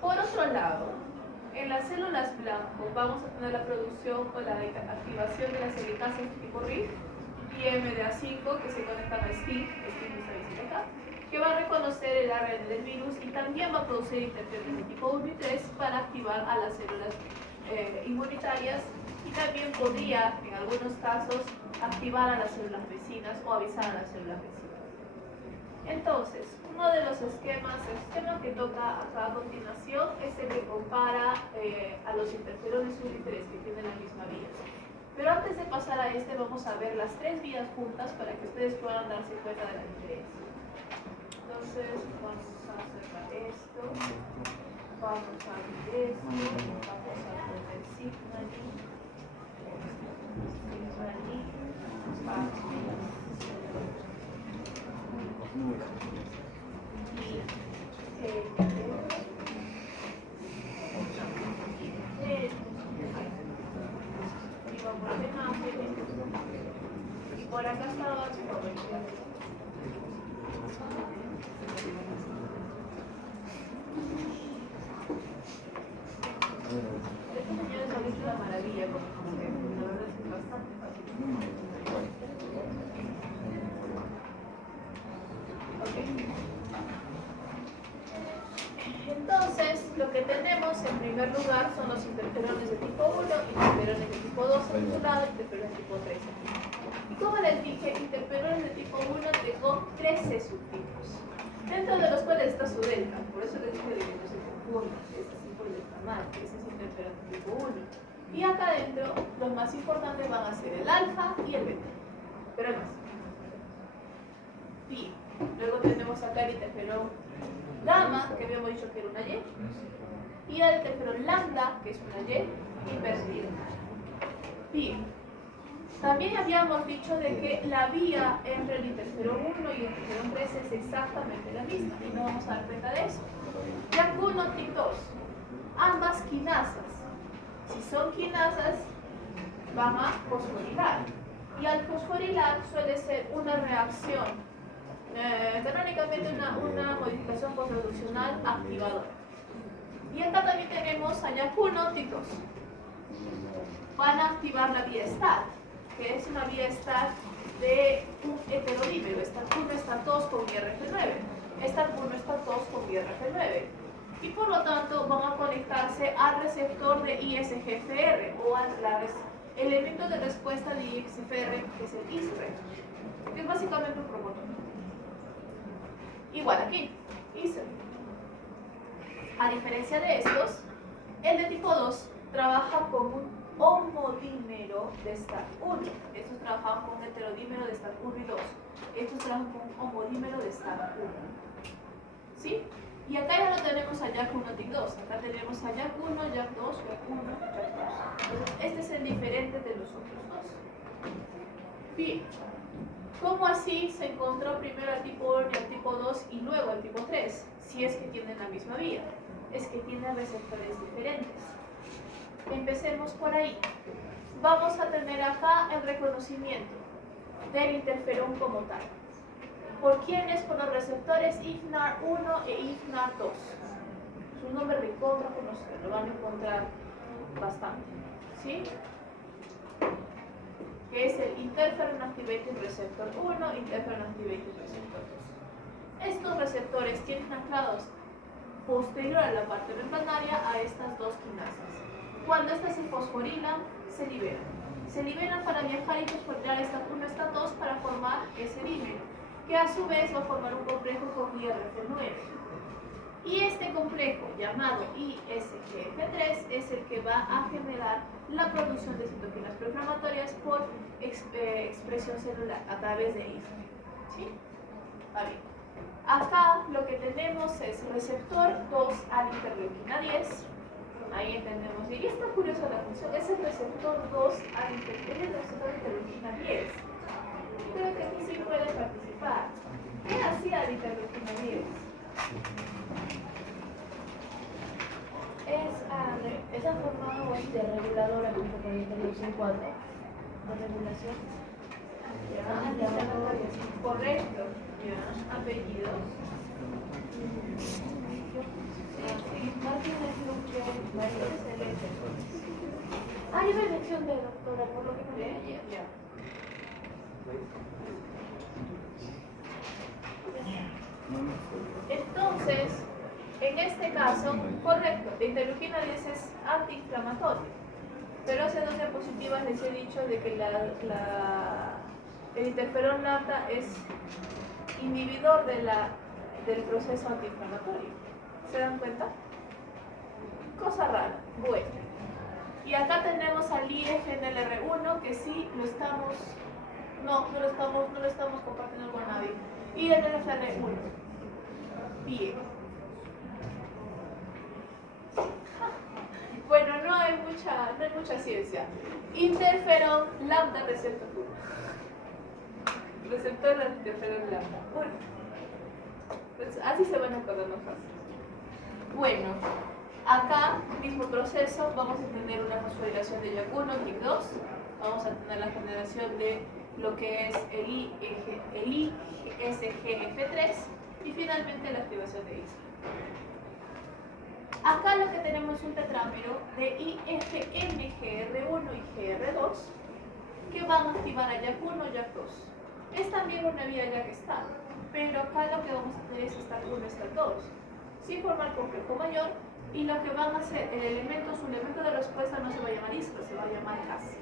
Por otro lado, en las células blanco vamos a tener la producción o la activación de las helicasas de tipo RIF y MDA5 que se conectan a STING, que va a reconocer el ARN del virus y también va a producir interferones de tipo 1 y 3 para activar a las células inmunitarias, y también podría, en algunos casos, activar a las células vecinas o avisar a las células vecinas. Entonces, uno de los esquemas, el esquema que toca acá a continuación es el que compara a los interferones 1 y 3 que tienen la misma vía. Pero antes de pasar a este, vamos a ver las tres vías juntas para que ustedes puedan darse cuenta de la diferencia. Entonces, vamos a acercar esto, vamos a abrir esto, vamos a poner signaling, y por acá está otro. Esto, señores, es una maravilla como concepto, la verdad es bastante fácil. Okay. Entonces, lo que tenemos en primer lugar son los interferones de tipo 1, interferones de tipo 2 en un lado, interferones de tipo 3. Y como les dije, interferones de tipo 1 tengo 13 subtipos, dentro de los cuales está su delta. Por eso les dije de que no se confunda, es así por el tamaño, ese es interferón de tipo 1. Y acá adentro, los más importantes van a ser el alfa y el beta, pero no más. Bien, luego tenemos acá el interferón gamma, que habíamos dicho que era una Y, y el interferón lambda, que es una Y invertida. Bien, también habíamos dicho de que la vía entre el interferón 1 y el interferón 3 es exactamente la misma, y no vamos a dar cuenta de eso. YAC1, TIC2, ambas quinasas. Si son quinasas, van a fosforilar, y al fosforilar suele ser una reacción, canónicamente una modificación postproduccional activadora. Y acá también tenemos a YAC1, TIC2. Van a activar la vía STAT, que es una vía STAT de un heterodímero. STAT1 está 2 con IRF9, STAT1 está 2 con IRF9. Y por lo tanto van a conectarse al receptor de ISGFR o a elemento de respuesta de IXFR, que es el ISRE, que es básicamente un promotor. Igual aquí, ISRE. A diferencia de estos, el de tipo 2 trabaja con un homodímero de Stat 1. Estos trabajan con un heterodímero de Stat 1 y 2. Estos trabajan con un homodímero de Stat 1. ¿Sí? Y acá ya no tenemos a Jack 1, TIC 2. Acá tenemos a Jack 1, Jack 2, Jack 1, Jack 2. Entonces, este es el diferente de los otros dos. Bien. ¿Cómo así se encontró primero al tipo 1 y al tipo 2 y luego al tipo 3? Si es que tienen la misma vía. Es que tienen receptores diferentes. Empecemos por ahí. Vamos a tener acá el reconocimiento del interferón como tal. ¿Por quiénes? Por los receptores IFNAR1 e IFNAR2. Es un nombre recontra conocido, lo van a encontrar bastante. ¿Sí? Que es el Interferon Activating Receptor 1, Interferon Activating Receptor 2. Estos receptores tienen anclados posterior a la parte membranaria a estas dos quinasas. Cuando estas se fosforilan, se liberan. Se liberan para viajar y fosforilar esta 1, esta 2 para formar ese dímero, que a su vez va a formar un complejo con IRF9. Y este complejo, llamado ISGF3, es el que va a generar la producción de citoquinas proinflamatorias por expresión celular a través de ISG. ¿Sí? Bien. Acá lo que tenemos es receptor 2 a la interleuquina 10. Ahí entendemos. Y está curiosa la función. Es el receptor 2 a la interleuquina 10. Creo que aquí sí puede participar. ¿Qué hacía la interleuquina 10? Está formado de reguladora junto con la interleucina 4 de regulación. Correcto. Ya. Apellidos. Sí, Martínez Luque, María. Excelente. Hay una elección de doctora, por lo que no leí ayer. Ya. Entonces, en este caso, correcto, la interleuquina 10 es antiinflamatoria. Pero hace dos diapositivas les he dicho de que el interferón lambda es inhibidor del proceso antiinflamatorio. ¿Se dan cuenta? Cosa rara. Bueno. Y acá tenemos al IFNLR1 que sí lo estamos, no lo estamos compartiendo con nadie. INLR1. Bien. Bueno, no hay mucha ciencia. Interferón lambda receptor 1. Receptor de interferón lambda. Bueno, pues así se van a acordar más fácil. Bueno, acá, mismo proceso, vamos a tener una fosforilación de YAC1, TIC2, vamos a tener la generación de lo que es el ISGF3 y finalmente la activación de ISG. Acá lo que tenemos es un tetrámero de IFNGR1 y GR2 que van a activar a YAC1 y YAC2. Es también una vía YAC STAT, pero acá lo que vamos a tener es STAT1 y STAT2. Sí formar complejo mayor y lo que van a hacer, su elemento de respuesta no se va a llamar ISCA, se va a llamar CAS.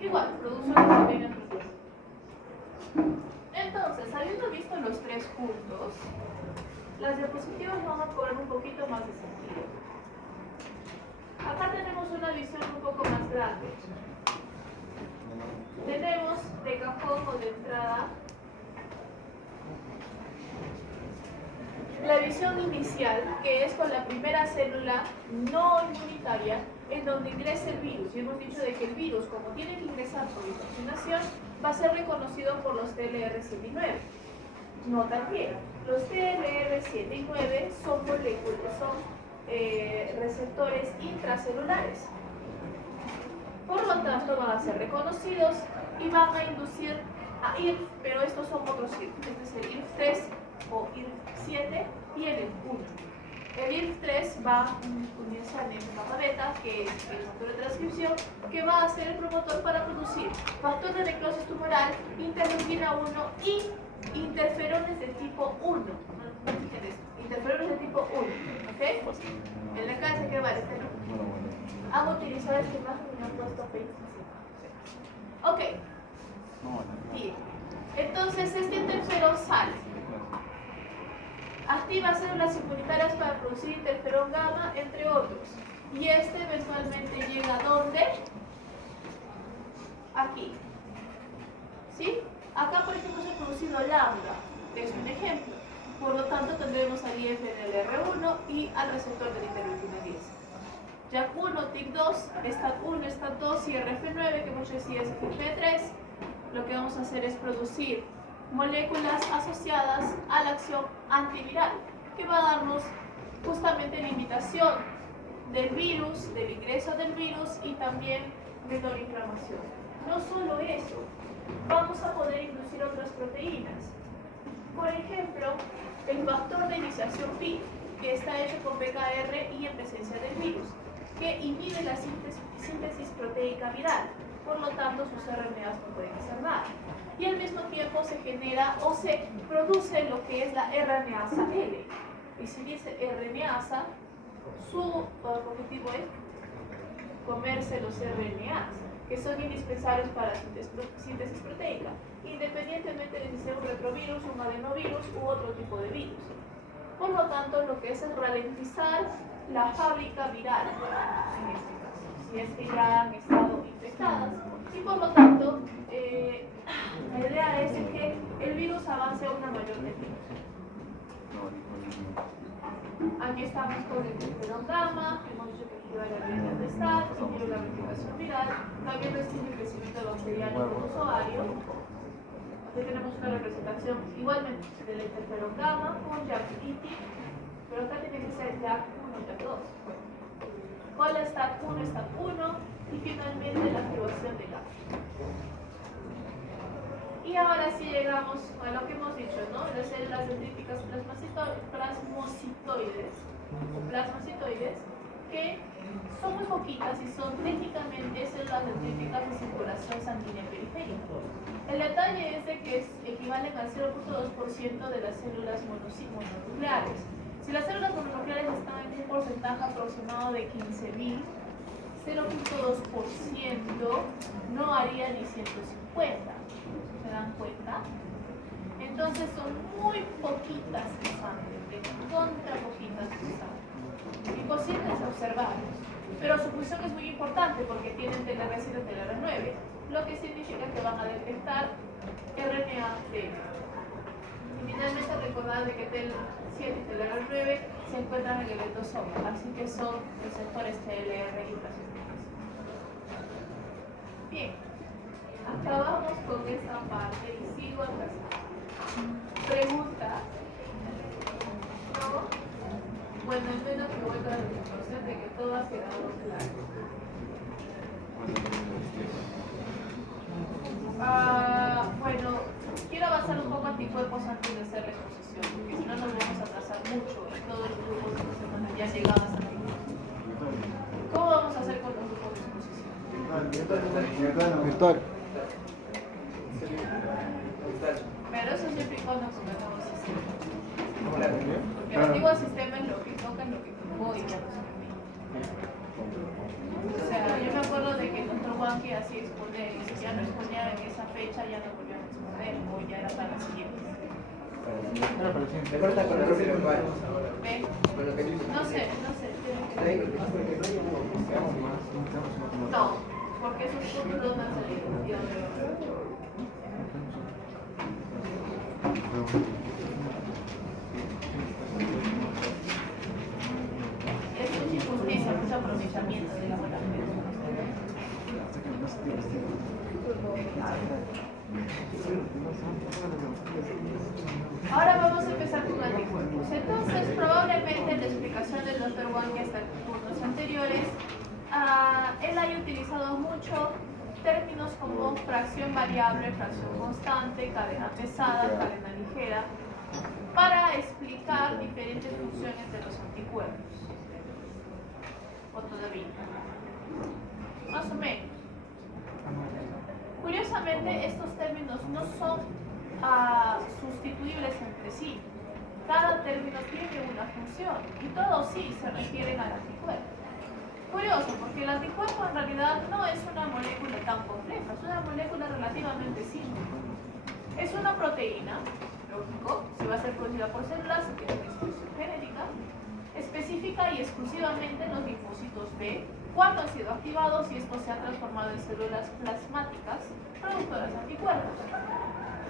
Igual, producción también en los dos. Entonces, habiendo visto los tres juntos, las diapositivas van a cobrar un poquito más de sentido. Acá tenemos una visión un poco más grande. Tenemos de cajón o de entrada la visión inicial, que es con la primera célula no inmunitaria en donde ingresa el virus. Y hemos dicho de que el virus, como tiene que ingresar por intoxicación, va a ser reconocido por los TLR7 y 9. Nota bien, los TLR7 y 9 son moléculas, son receptores intracelulares. Por lo tanto, van a ser reconocidos y van a inducir a IRF, pero estos son otros IRF. Este es el IRF3 o IRF7 y el IRF1. El IRF3 comienza en el gamma beta, que es el factor de transcripción, que va a ser el promotor para producir factor de necrosis tumoral, interleuquina 1 y interferones de tipo 1. Fíjense esto. Interferones de tipo 1, ¿ok? En la clase que vale este número. Han utilizado esta imagen y me han puesto 25. Ok. Bien. Entonces este interferón sale. Activa células inmunitarias para producir interferón gamma, entre otros. Y este eventualmente llega a ¿dónde? Aquí. ¿Sí? Acá, por ejemplo, se ha producido lambda. Es un ejemplo. Por lo tanto, tendremos al IF en el R1 y al receptor del interleuquina 10. JAK1, TIC2, STAT1, STAT2 y RF9, que muchos decían es FP3. Lo que vamos a hacer es producir moléculas asociadas a la acción antiviral, que va a darnos justamente la invitación del virus, del ingreso del virus y también de la inflamación. No solo eso, vamos a poder inducir otras proteínas. Por ejemplo, el factor de iniciación PI, que está hecho con PKR y en presencia del virus, que inhibe la síntesis proteica viral. Por lo tanto, sus RNAs no pueden hacer nada. Y al mismo tiempo se genera o se produce lo que es la RNasa L. Y si dice RNasa, su objetivo es comerse los RNAs, que son indispensables para la síntesis proteica, independientemente de si sea un retrovirus, un adenovirus u otro tipo de virus. Por lo tanto, lo que es ralentizar la fábrica viral, en este caso, si es que ya han estado infectadas. Y por lo tanto, la idea es que el virus avance a una mayor definición. Aquí estamos con el interferón gamma, hemos dicho que activa la vía de STAT, inhibe la replicación viral, también restringe el crecimiento bacteriano en el usuario. Aquí tenemos una representación igualmente del interferón gamma con JAK1, pero acá tiene que ser JAK1 y JAK2. ¿Cuál es STAT1, STAT1 y finalmente la activación de gamma? Y ahora sí llegamos a lo que hemos dicho, ¿no? Las células dendríticas plasmacitoides, que son muy poquitas y son técnicamente células dendríticas de circulación sanguínea periférica. El detalle es de que equivalen al 0.2% de las células mononucleares. Si las células mononucleares están en un porcentaje aproximado de 15.000, 0.2% no haría ni 150. ¿Se dan cuenta? Entonces son muy poquitas que sangren, de contra poquitas que sangren. Imposibles de observarlos. Pero su función es muy importante porque tienen TLR7 y TLR9, lo que significa que van a detectar RNA de. Y finalmente recordar de que TLR7 y TLR9 se encuentran en el endosoma, así que son receptores TLR y plasmídeos. Bien. Acabamos con esta parte y sigo atrasando. Pregunta. ¿No? Bueno, al menos me voy con la conclusión de que todo ha quedado claro. Bueno, quiero avanzar un poco anticuerpos antes de hacer la exposición, porque si no nos vamos a atrasar mucho y todos los grupos de esta semana ya llegaban hasta aquí. ¿Cómo vamos a hacer con los grupos de exposición? Virtual. Pero eso siempre y cuando conozcamos el sistema. Porque el antiguo sistema es lo que toca, es lo que tocó y ya no se permite. O sea, yo me acuerdo de que el doctor Juanqui así exponer, y si ya no exponía en esa fecha, ya no volvían a exponer, o ya era para la siguiente. ¿Ve? No sé. No, porque esos puntos no han salido. Es mucha injusticia, mucho aprovechamiento de la buena gente. Ahora vamos a empezar con anticuerpos. Entonces, probablemente en la explicación del Dr. Wang hasta turnos anteriores, él haya utilizado mucho términos como fracción variable, fracción constante, cadena pesada, cadena ligera, para explicar diferentes funciones de los anticuerpos. ¿O todavía? Más o menos. Curiosamente, estos términos no son sustituibles entre sí. Cada término tiene una función y todos sí se refieren al anticuerpo. Curioso, porque el anticuerpo en realidad no es una molécula tan compleja, es una molécula relativamente simple. Es una proteína, lógico, si va a ser producida por células, tiene una instrucción genética, específica y exclusivamente en los linfocitos B, cuando han sido activados y estos se han transformado en células plasmáticas productoras de anticuerpos.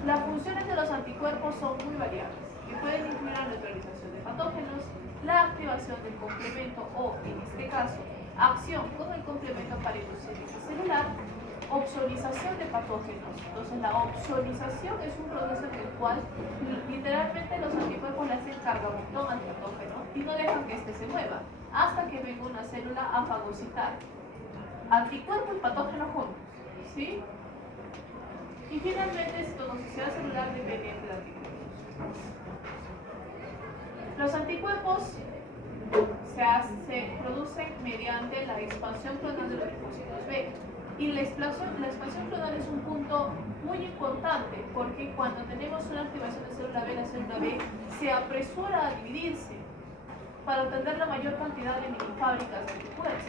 Las funciones de los anticuerpos son muy variables y pueden incluir la neutralización de patógenos, la activación del complemento o, en este caso, acción con el complemento para inducir celular, opsonización de patógenos. Entonces la opsonización es un proceso en el cual literalmente los anticuerpos le hacen cargamento al patógeno y no dejan que éste se mueva hasta que venga una célula a fagocitar anticuerpo y patógeno juntos, ¿sí? Y finalmente citocina celular dependiente de anticuerpos. Los anticuerpos se producen mediante la expansión clonal de los linfocitos B. Y la expansión clonal es un punto muy importante porque cuando tenemos una activación de célula B, la célula B se apresura a dividirse para obtener la mayor cantidad de minifábricas de anticuerpos.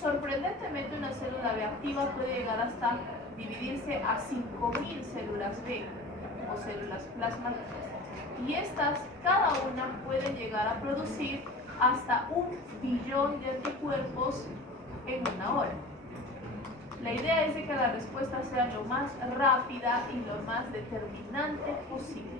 Sorprendentemente, una célula B activa puede llegar hasta dividirse a 5.000 células B o células plasmáticas. Y estas, cada una puede llegar a producir hasta 1 billón de anticuerpos en una hora. La idea es de que la respuesta sea lo más rápida y lo más determinante posible.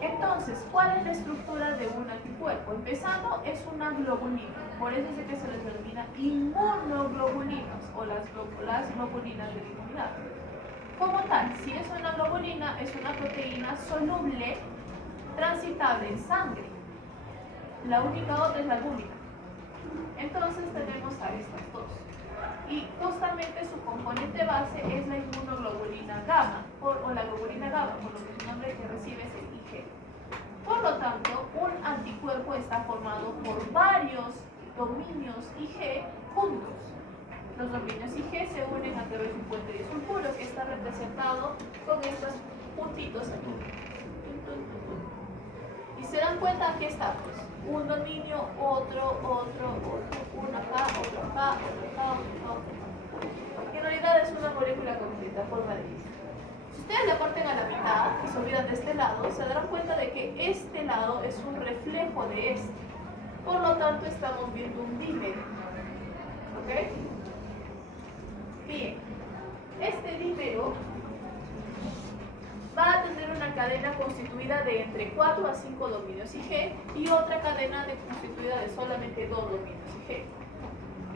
Entonces, ¿cuál es la estructura de un anticuerpo? Empezando, es una globulina, por eso es que se les denomina inmunoglobulinas o las globulinas de la inmunidad. Como tal, si es una globulina, es una proteína soluble, transitable en sangre. La única otra es la albúmina. Entonces tenemos a estas dos. Y justamente su componente base es la inmunoglobulina gamma, o la globulina gamma, por lo que su nombre que recibe es el IG. Por lo tanto, un anticuerpo está formado por varios dominios IG juntos. Los dominios IG se unen a través de un puente disulfuro que está representado con estos puntitos aquí. Y se dan cuenta, aquí está, pues, un dominio, otro, uno acá, otro acá, otro acá, otro. En realidad es una molécula completa, forma de lista. Si ustedes la parten a la mitad y se olvidan de este lado, se darán cuenta de que este lado es un reflejo de este. Por lo tanto, estamos viendo un dímero. ¿Ok? Bien. Este dímero va a tener una cadena constituida de entre 4 a 5 dominios IG y otra cadena constituida de solamente 2 dominios IG.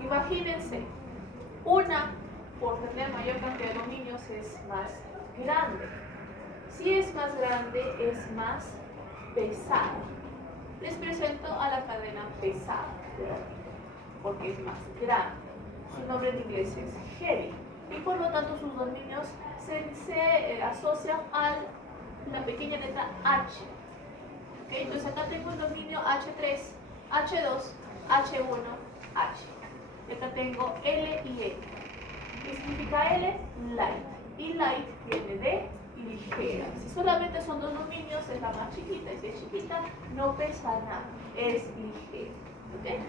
Imagínense, una, por tener mayor cantidad de dominios, es más grande. Si es más grande, es más pesada. Les presento a la cadena pesada, porque es más grande. Su nombre en inglés es heavy y por lo tanto sus dominios se asocian a la pequeña letra H. ¿Okay? Entonces acá tengo un dominio H3, H2, H1, H. Y acá tengo L y E. ¿Qué significa L? Light. Y light viene de ligera. Si solamente son dos dominios, es la más chiquita. Y si es chiquita, no pesa nada. Es ligera. ¿Okay?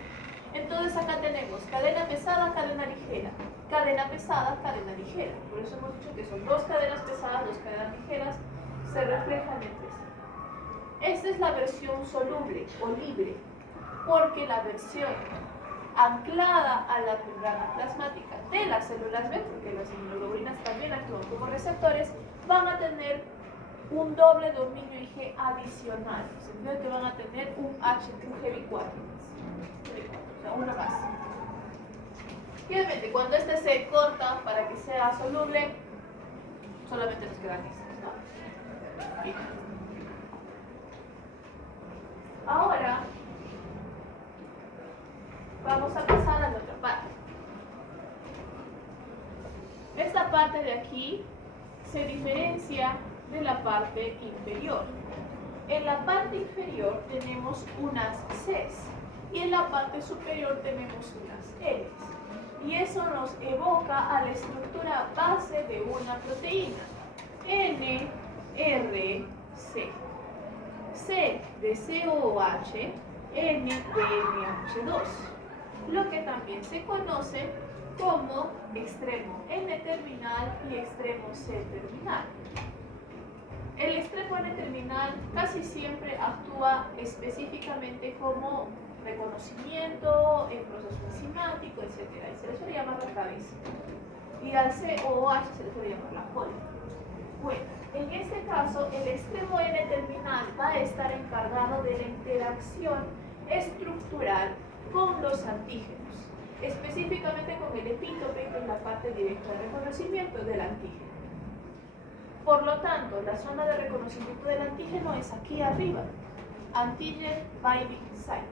Entonces acá tenemos cadena pesada, cadena ligera. Cadena pesada, cadena ligera. Por eso hemos dicho que son dos cadenas pesadas, dos cadenas ligeras, se reflejan entre sí. Esta es la versión soluble o libre, porque la versión anclada a la membrana plasmática de las células B, porque las inmunoglobulinas también actúan como receptores, van a tener un doble dominio IG adicional, en el sentido de que van a tener un heavy 4, o sea, uno más. Y obviamente cuando este se corta para que sea soluble, solamente nos quedan estos, ¿no? Bien. Ahora vamos a pasar a la otra parte. Esta parte de aquí se diferencia de la parte inferior. En la parte inferior tenemos unas Cs y en la parte superior tenemos unas Ls. Y eso nos evoca a la estructura base de una proteína. N, R, C. C de COOH, N de NH2, lo que también se conoce como extremo N terminal y extremo C terminal. El extremo N terminal casi siempre actúa específicamente como reconocimiento, en proceso enzimático, etc. Y se le suele llamar la cabeza. Y al COOH se le suele llamar la cola. Bueno, en este caso, el extremo N terminal va a estar encargado de la interacción estructural con los antígenos, específicamente con el epítope, que es la parte directa de reconocimiento del antígeno. Por lo tanto, la zona de reconocimiento del antígeno es aquí arriba, Antigen Binding Site.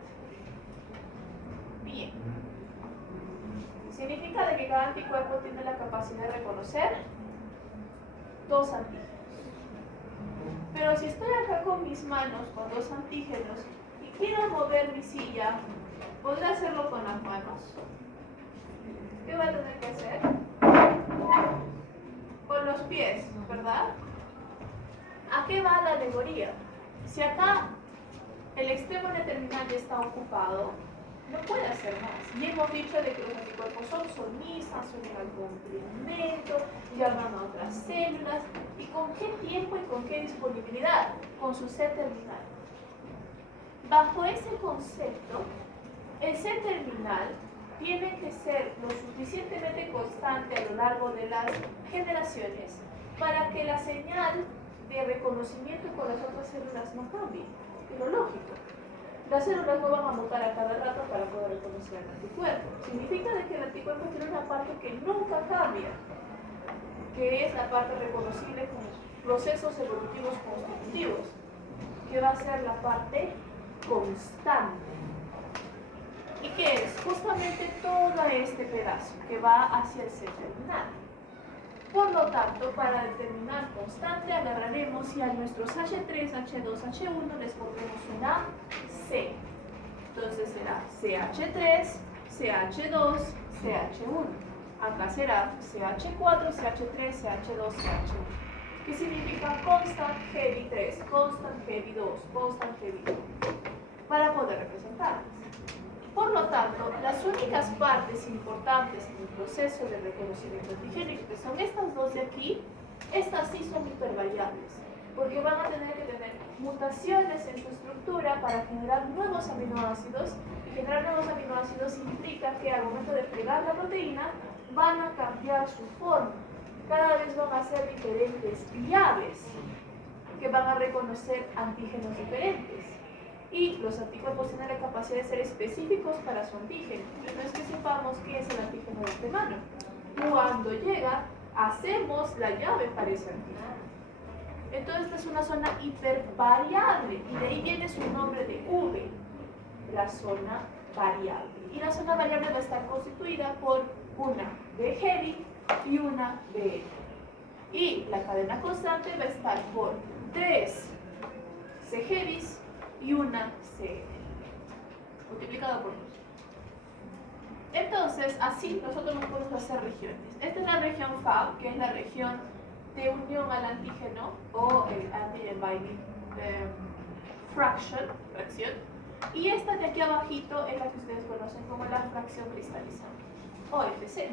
Bien. Significa de que cada anticuerpo tiene la capacidad de reconocer dos antígenos. Pero si estoy acá con mis manos, con dos antígenos, y quiero mover mi silla, ¿podré hacerlo con las manos? ¿Qué va a tener que hacer? Con los pies, ¿verdad? ¿A qué va la alegoría? Si acá el extremo terminal ya está ocupado, no puede hacer más. Y hemos dicho de que los anticuerpos son sonistas, son un complemento, llaman a otras células. ¿Y con qué tiempo y con qué disponibilidad? Con su C terminal. Bajo ese concepto, el C terminal tiene que ser lo suficientemente constante a lo largo de las generaciones para que la señal de reconocimiento con las otras células no cambie. Es lo lógico. Las células no van a mutar a cada rato para poder reconocer el anticuerpo. Significa de que el anticuerpo tiene una parte que nunca cambia, que es la parte reconocible con procesos evolutivos constitutivos, que va a ser la parte constante. ¿Y qué es? Justamente todo este pedazo que va hacia el C terminal. Por lo tanto, para determinar constante, agarraremos y a nuestros H3, H2, H1 les pondremos una C. Entonces será CH3, CH2, CH1. Acá será CH4, CH3, CH2, CH1. ¿Qué significa constant heavy 3, constant heavy 2, constant heavy 2? Para poder representarlas. Por lo tanto, las únicas partes importantes en el proceso de reconocimiento antigénico, que son estas dos de aquí, estas sí son hipervariables, porque van a tener que tener mutaciones en su estructura para generar nuevos aminoácidos, y generar nuevos aminoácidos implica que al momento de pegar la proteína van a cambiar su forma. Cada vez van a ser diferentes llaves que van a reconocer antígenos diferentes. Y los anticuerpos tienen la capacidad de ser específicos para su antígeno. No es que sepamos qué es el antígeno de antemano. Cuando llega, hacemos la llave para ese antígeno. Entonces, esta es una zona hipervariable y de ahí viene su nombre de V, la zona variable. Y la zona variable va a estar constituida por una B heavy y una B. Y la cadena constante va a estar por 3 C heavies y una C multiplicado por 2. Entonces, así nosotros nos podemos hacer regiones. Esta es la región FAB, que es la región de unión al antígeno o el antigen binding fracción. Y esta de aquí abajito es la que ustedes conocen como la fracción cristalizante, o FC.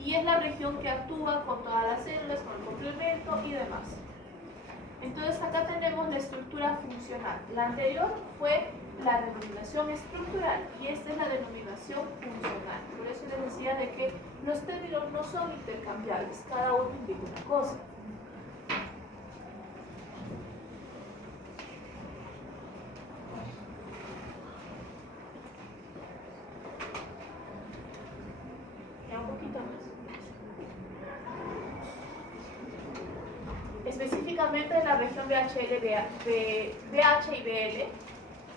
Y es la región que actúa con todas las células, con el complemento y demás. Entonces acá tenemos la estructura funcional. La anterior fue la denominación estructural y esta es la denominación funcional. Por eso les decía de que los términos no son intercambiables, cada uno indica una cosa. Ya un poquito más. Específicamente en la región BH y BL,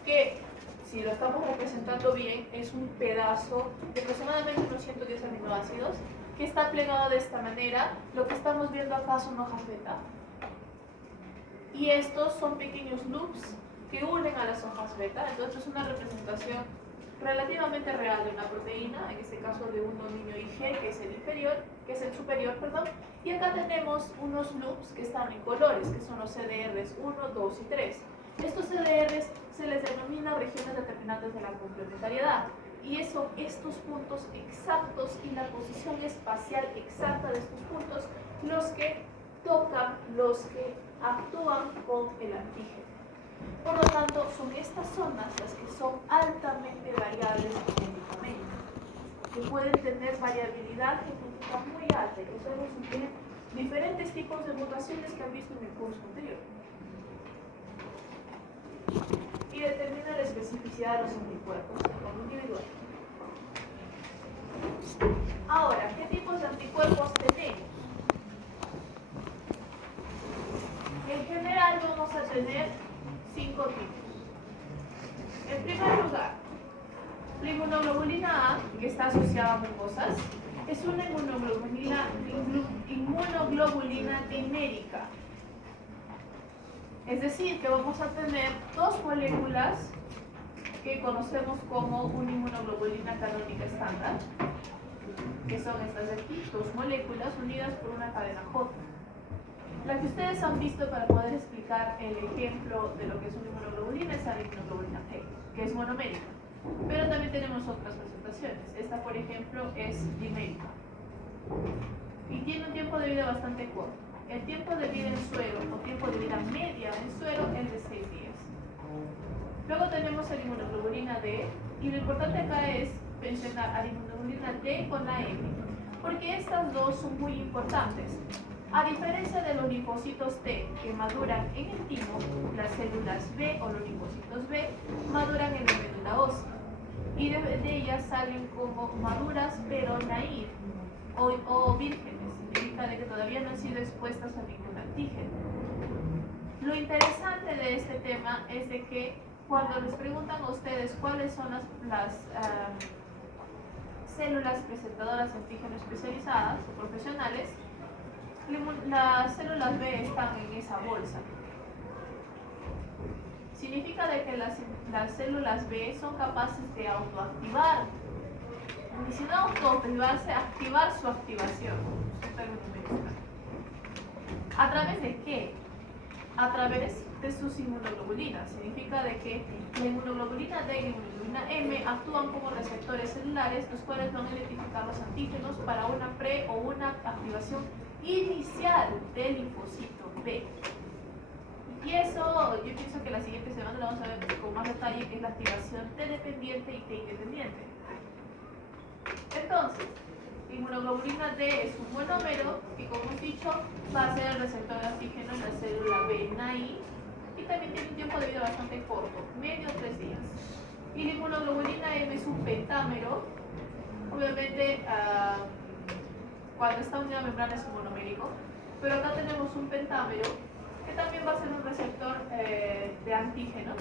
que si lo estamos representando bien, es un pedazo de aproximadamente unos 110 aminoácidos que está plegado de esta manera. Lo que estamos viendo acá son hojas beta. Y estos son pequeños loops que unen a las hojas beta. Entonces es una representación relativamente real de una proteína, en este caso de un dominio IG, que es el inferior, que es el superior, perdón, y acá tenemos unos loops que están en colores, que son los CDRs 1, 2 y 3. Estos CDRs se les denomina regiones determinantes de la complementariedad, y son estos puntos exactos y la posición espacial exacta de estos puntos los que tocan, los que actúan con el antígeno. Por lo tanto, son estas zonas las que son altamente variables genéticamente, que pueden tener variabilidad genética muy alta, y que suelen sufrir diferentes tipos de mutaciones que han visto en el curso anterior. Y determina la especificidad de los anticuerpos de forma individual. Ahora, ¿qué tipos de anticuerpos tenemos? En general vamos a tener 5 tipos. En primer lugar, la inmunoglobulina A, que está asociada a mucosas, es una inmunoglobulina dimérica. Es decir, que vamos a tener dos moléculas que conocemos como una inmunoglobulina canónica estándar, que son estas de aquí, dos moléculas unidas por una cadena J. La que ustedes han visto para poder explicar el ejemplo de lo que es una inmunoglobulina es la inmunoglobulina G, que es monomérica. Pero también tenemos otras presentaciones. Esta, por ejemplo, es dimérica. Y tiene un tiempo de vida bastante corto. El tiempo de vida en suero, o tiempo de vida media en suero, es de 6 días. Luego tenemos la inmunoglobulina D, y lo importante acá es mencionar a la inmunoglobulina D con la M, porque estas dos son muy importantes. A diferencia de los linfocitos T que maduran en el timo, las células B o los linfocitos B maduran en la médula ósea, y de ellas salen como maduras pero naive o vírgenes, significa de que todavía no han sido expuestas a ningún antígeno. Lo interesante de este tema es de que cuando les preguntan a ustedes cuáles son las células presentadoras de antígeno especializadas o profesionales, las células B están en esa bolsa. Significa de que las células B son capaces de autoactivar, y si no autoactivarse, activar su activación. ¿A través de qué? A través de sus inmunoglobulinas. Significa de que la inmunoglobulina D y la inmunoglobulina M actúan como receptores celulares, los cuales van a identificar los antígenos para una pre o una activación inicial del linfocito B. Y eso, yo pienso que la siguiente semana lo vamos a ver con más detalle, que es la activación T dependiente y T independiente. Entonces, la inmunoglobulina D es un monómero que, como hemos dicho, va a ser el receptor de antígeno en la célula B naive, y también tiene un tiempo de vida bastante corto, medio 3 días. Y la inmunoglobulina M es un pentámero. Obviamente, cuando está unida a membrana es un monomérico, pero acá tenemos un pentámero que también va a ser un receptor de antígenos,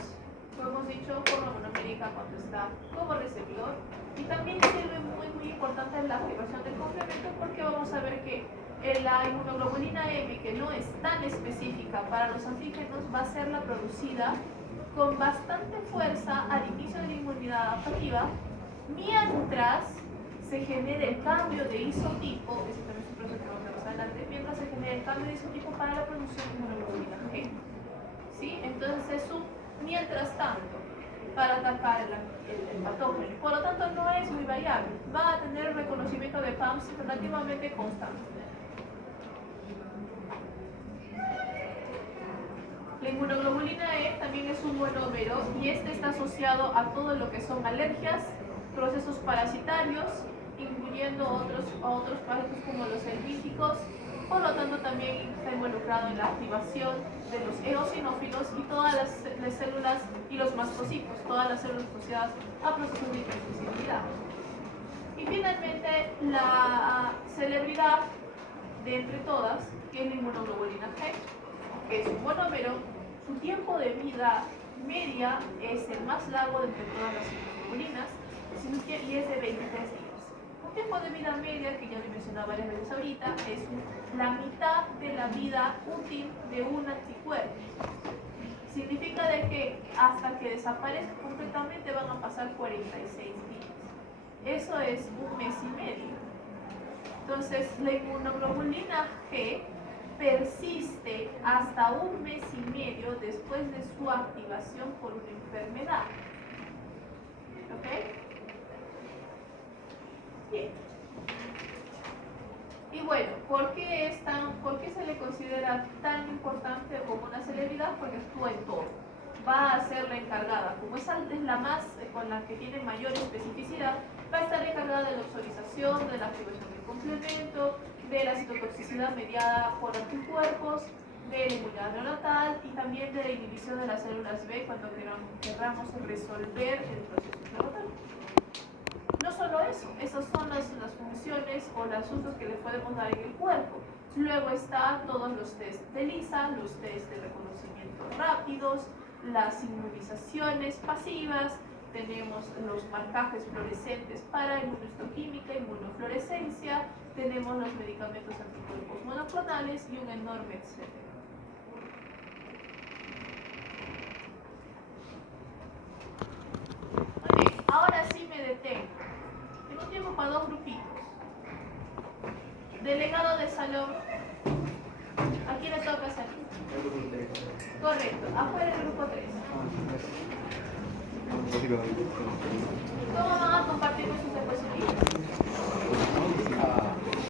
como hemos dicho, forma monomérica cuando está como receptor, y también sirve muy importante en la activación del complemento, porque vamos a ver que la inmunoglobulina M, que no es tan específica para los antígenos, va a ser la producida con bastante fuerza al inicio de la inmunidad adaptativa, mientras se genere el cambio de isotipo, ese también es un proceso que vamos a ver más adelante, mientras se genere el cambio de isotipo para la producción de inmunoglobulina G. ¿Sí? Entonces es un mientras tanto para atacar el patógeno. Por lo tanto, no es muy variable. Va a tener reconocimiento de PAMS relativamente constante. La inmunoglobulina E también es un monómero, y este está asociado a todo lo que son alergias, procesos parasitarios, incluyendo otros parásitos como los helmínticos. Por lo tanto, también está involucrado en la activación de los eosinófilos y todas las células y los mastocitos, todas las células asociadas a procesos de hipersensibilidad. Y finalmente, la celebridad de entre todas, que es la inmunoglobulina G, que es un monómero. Su tiempo de vida media es el más largo de entre todas las inmunoglobulinas, y es de 23 días. Un tiempo de vida media, que ya lo he mencionado varias veces ahorita, es la mitad de la vida útil de un anticuerpo. Significa de que hasta que desaparezca completamente van a pasar 46 días. Eso es un mes y medio. Entonces, la inmunoglobulina G persiste hasta un mes y medio después de su activación por una enfermedad. ¿Ok? Bien. Y bueno, ¿por qué se le considera tan importante como una celebridad? Porque actúa en todo. Va a ser la encargada, como es la más con la que tiene mayor especificidad, va a estar encargada de la autorización, de la activación del complemento, de la citotoxicidad mediada por anticuerpos, de la inmunidad neonatal y también de la inhibición de las células B cuando queramos resolver el proceso inflamatorio. No solo eso, esas son las funciones o los usos que le podemos dar en el cuerpo. Luego están todos los test de ELISA, los test de reconocimiento rápidos, las inmunizaciones pasivas, tenemos los marcajes fluorescentes para inmunohistoquímica, inmunofluorescencia, tenemos los medicamentos anticuerpos monoclonales y un enorme etcétera. Muy bien, ahora sí me detengo. Tengo tiempo para dos grupitos. Delegado de salón. ¿A quién le toca hacer? Correcto, afuera el grupo 3. ¿Cómo van a compartir con sus diapositivas?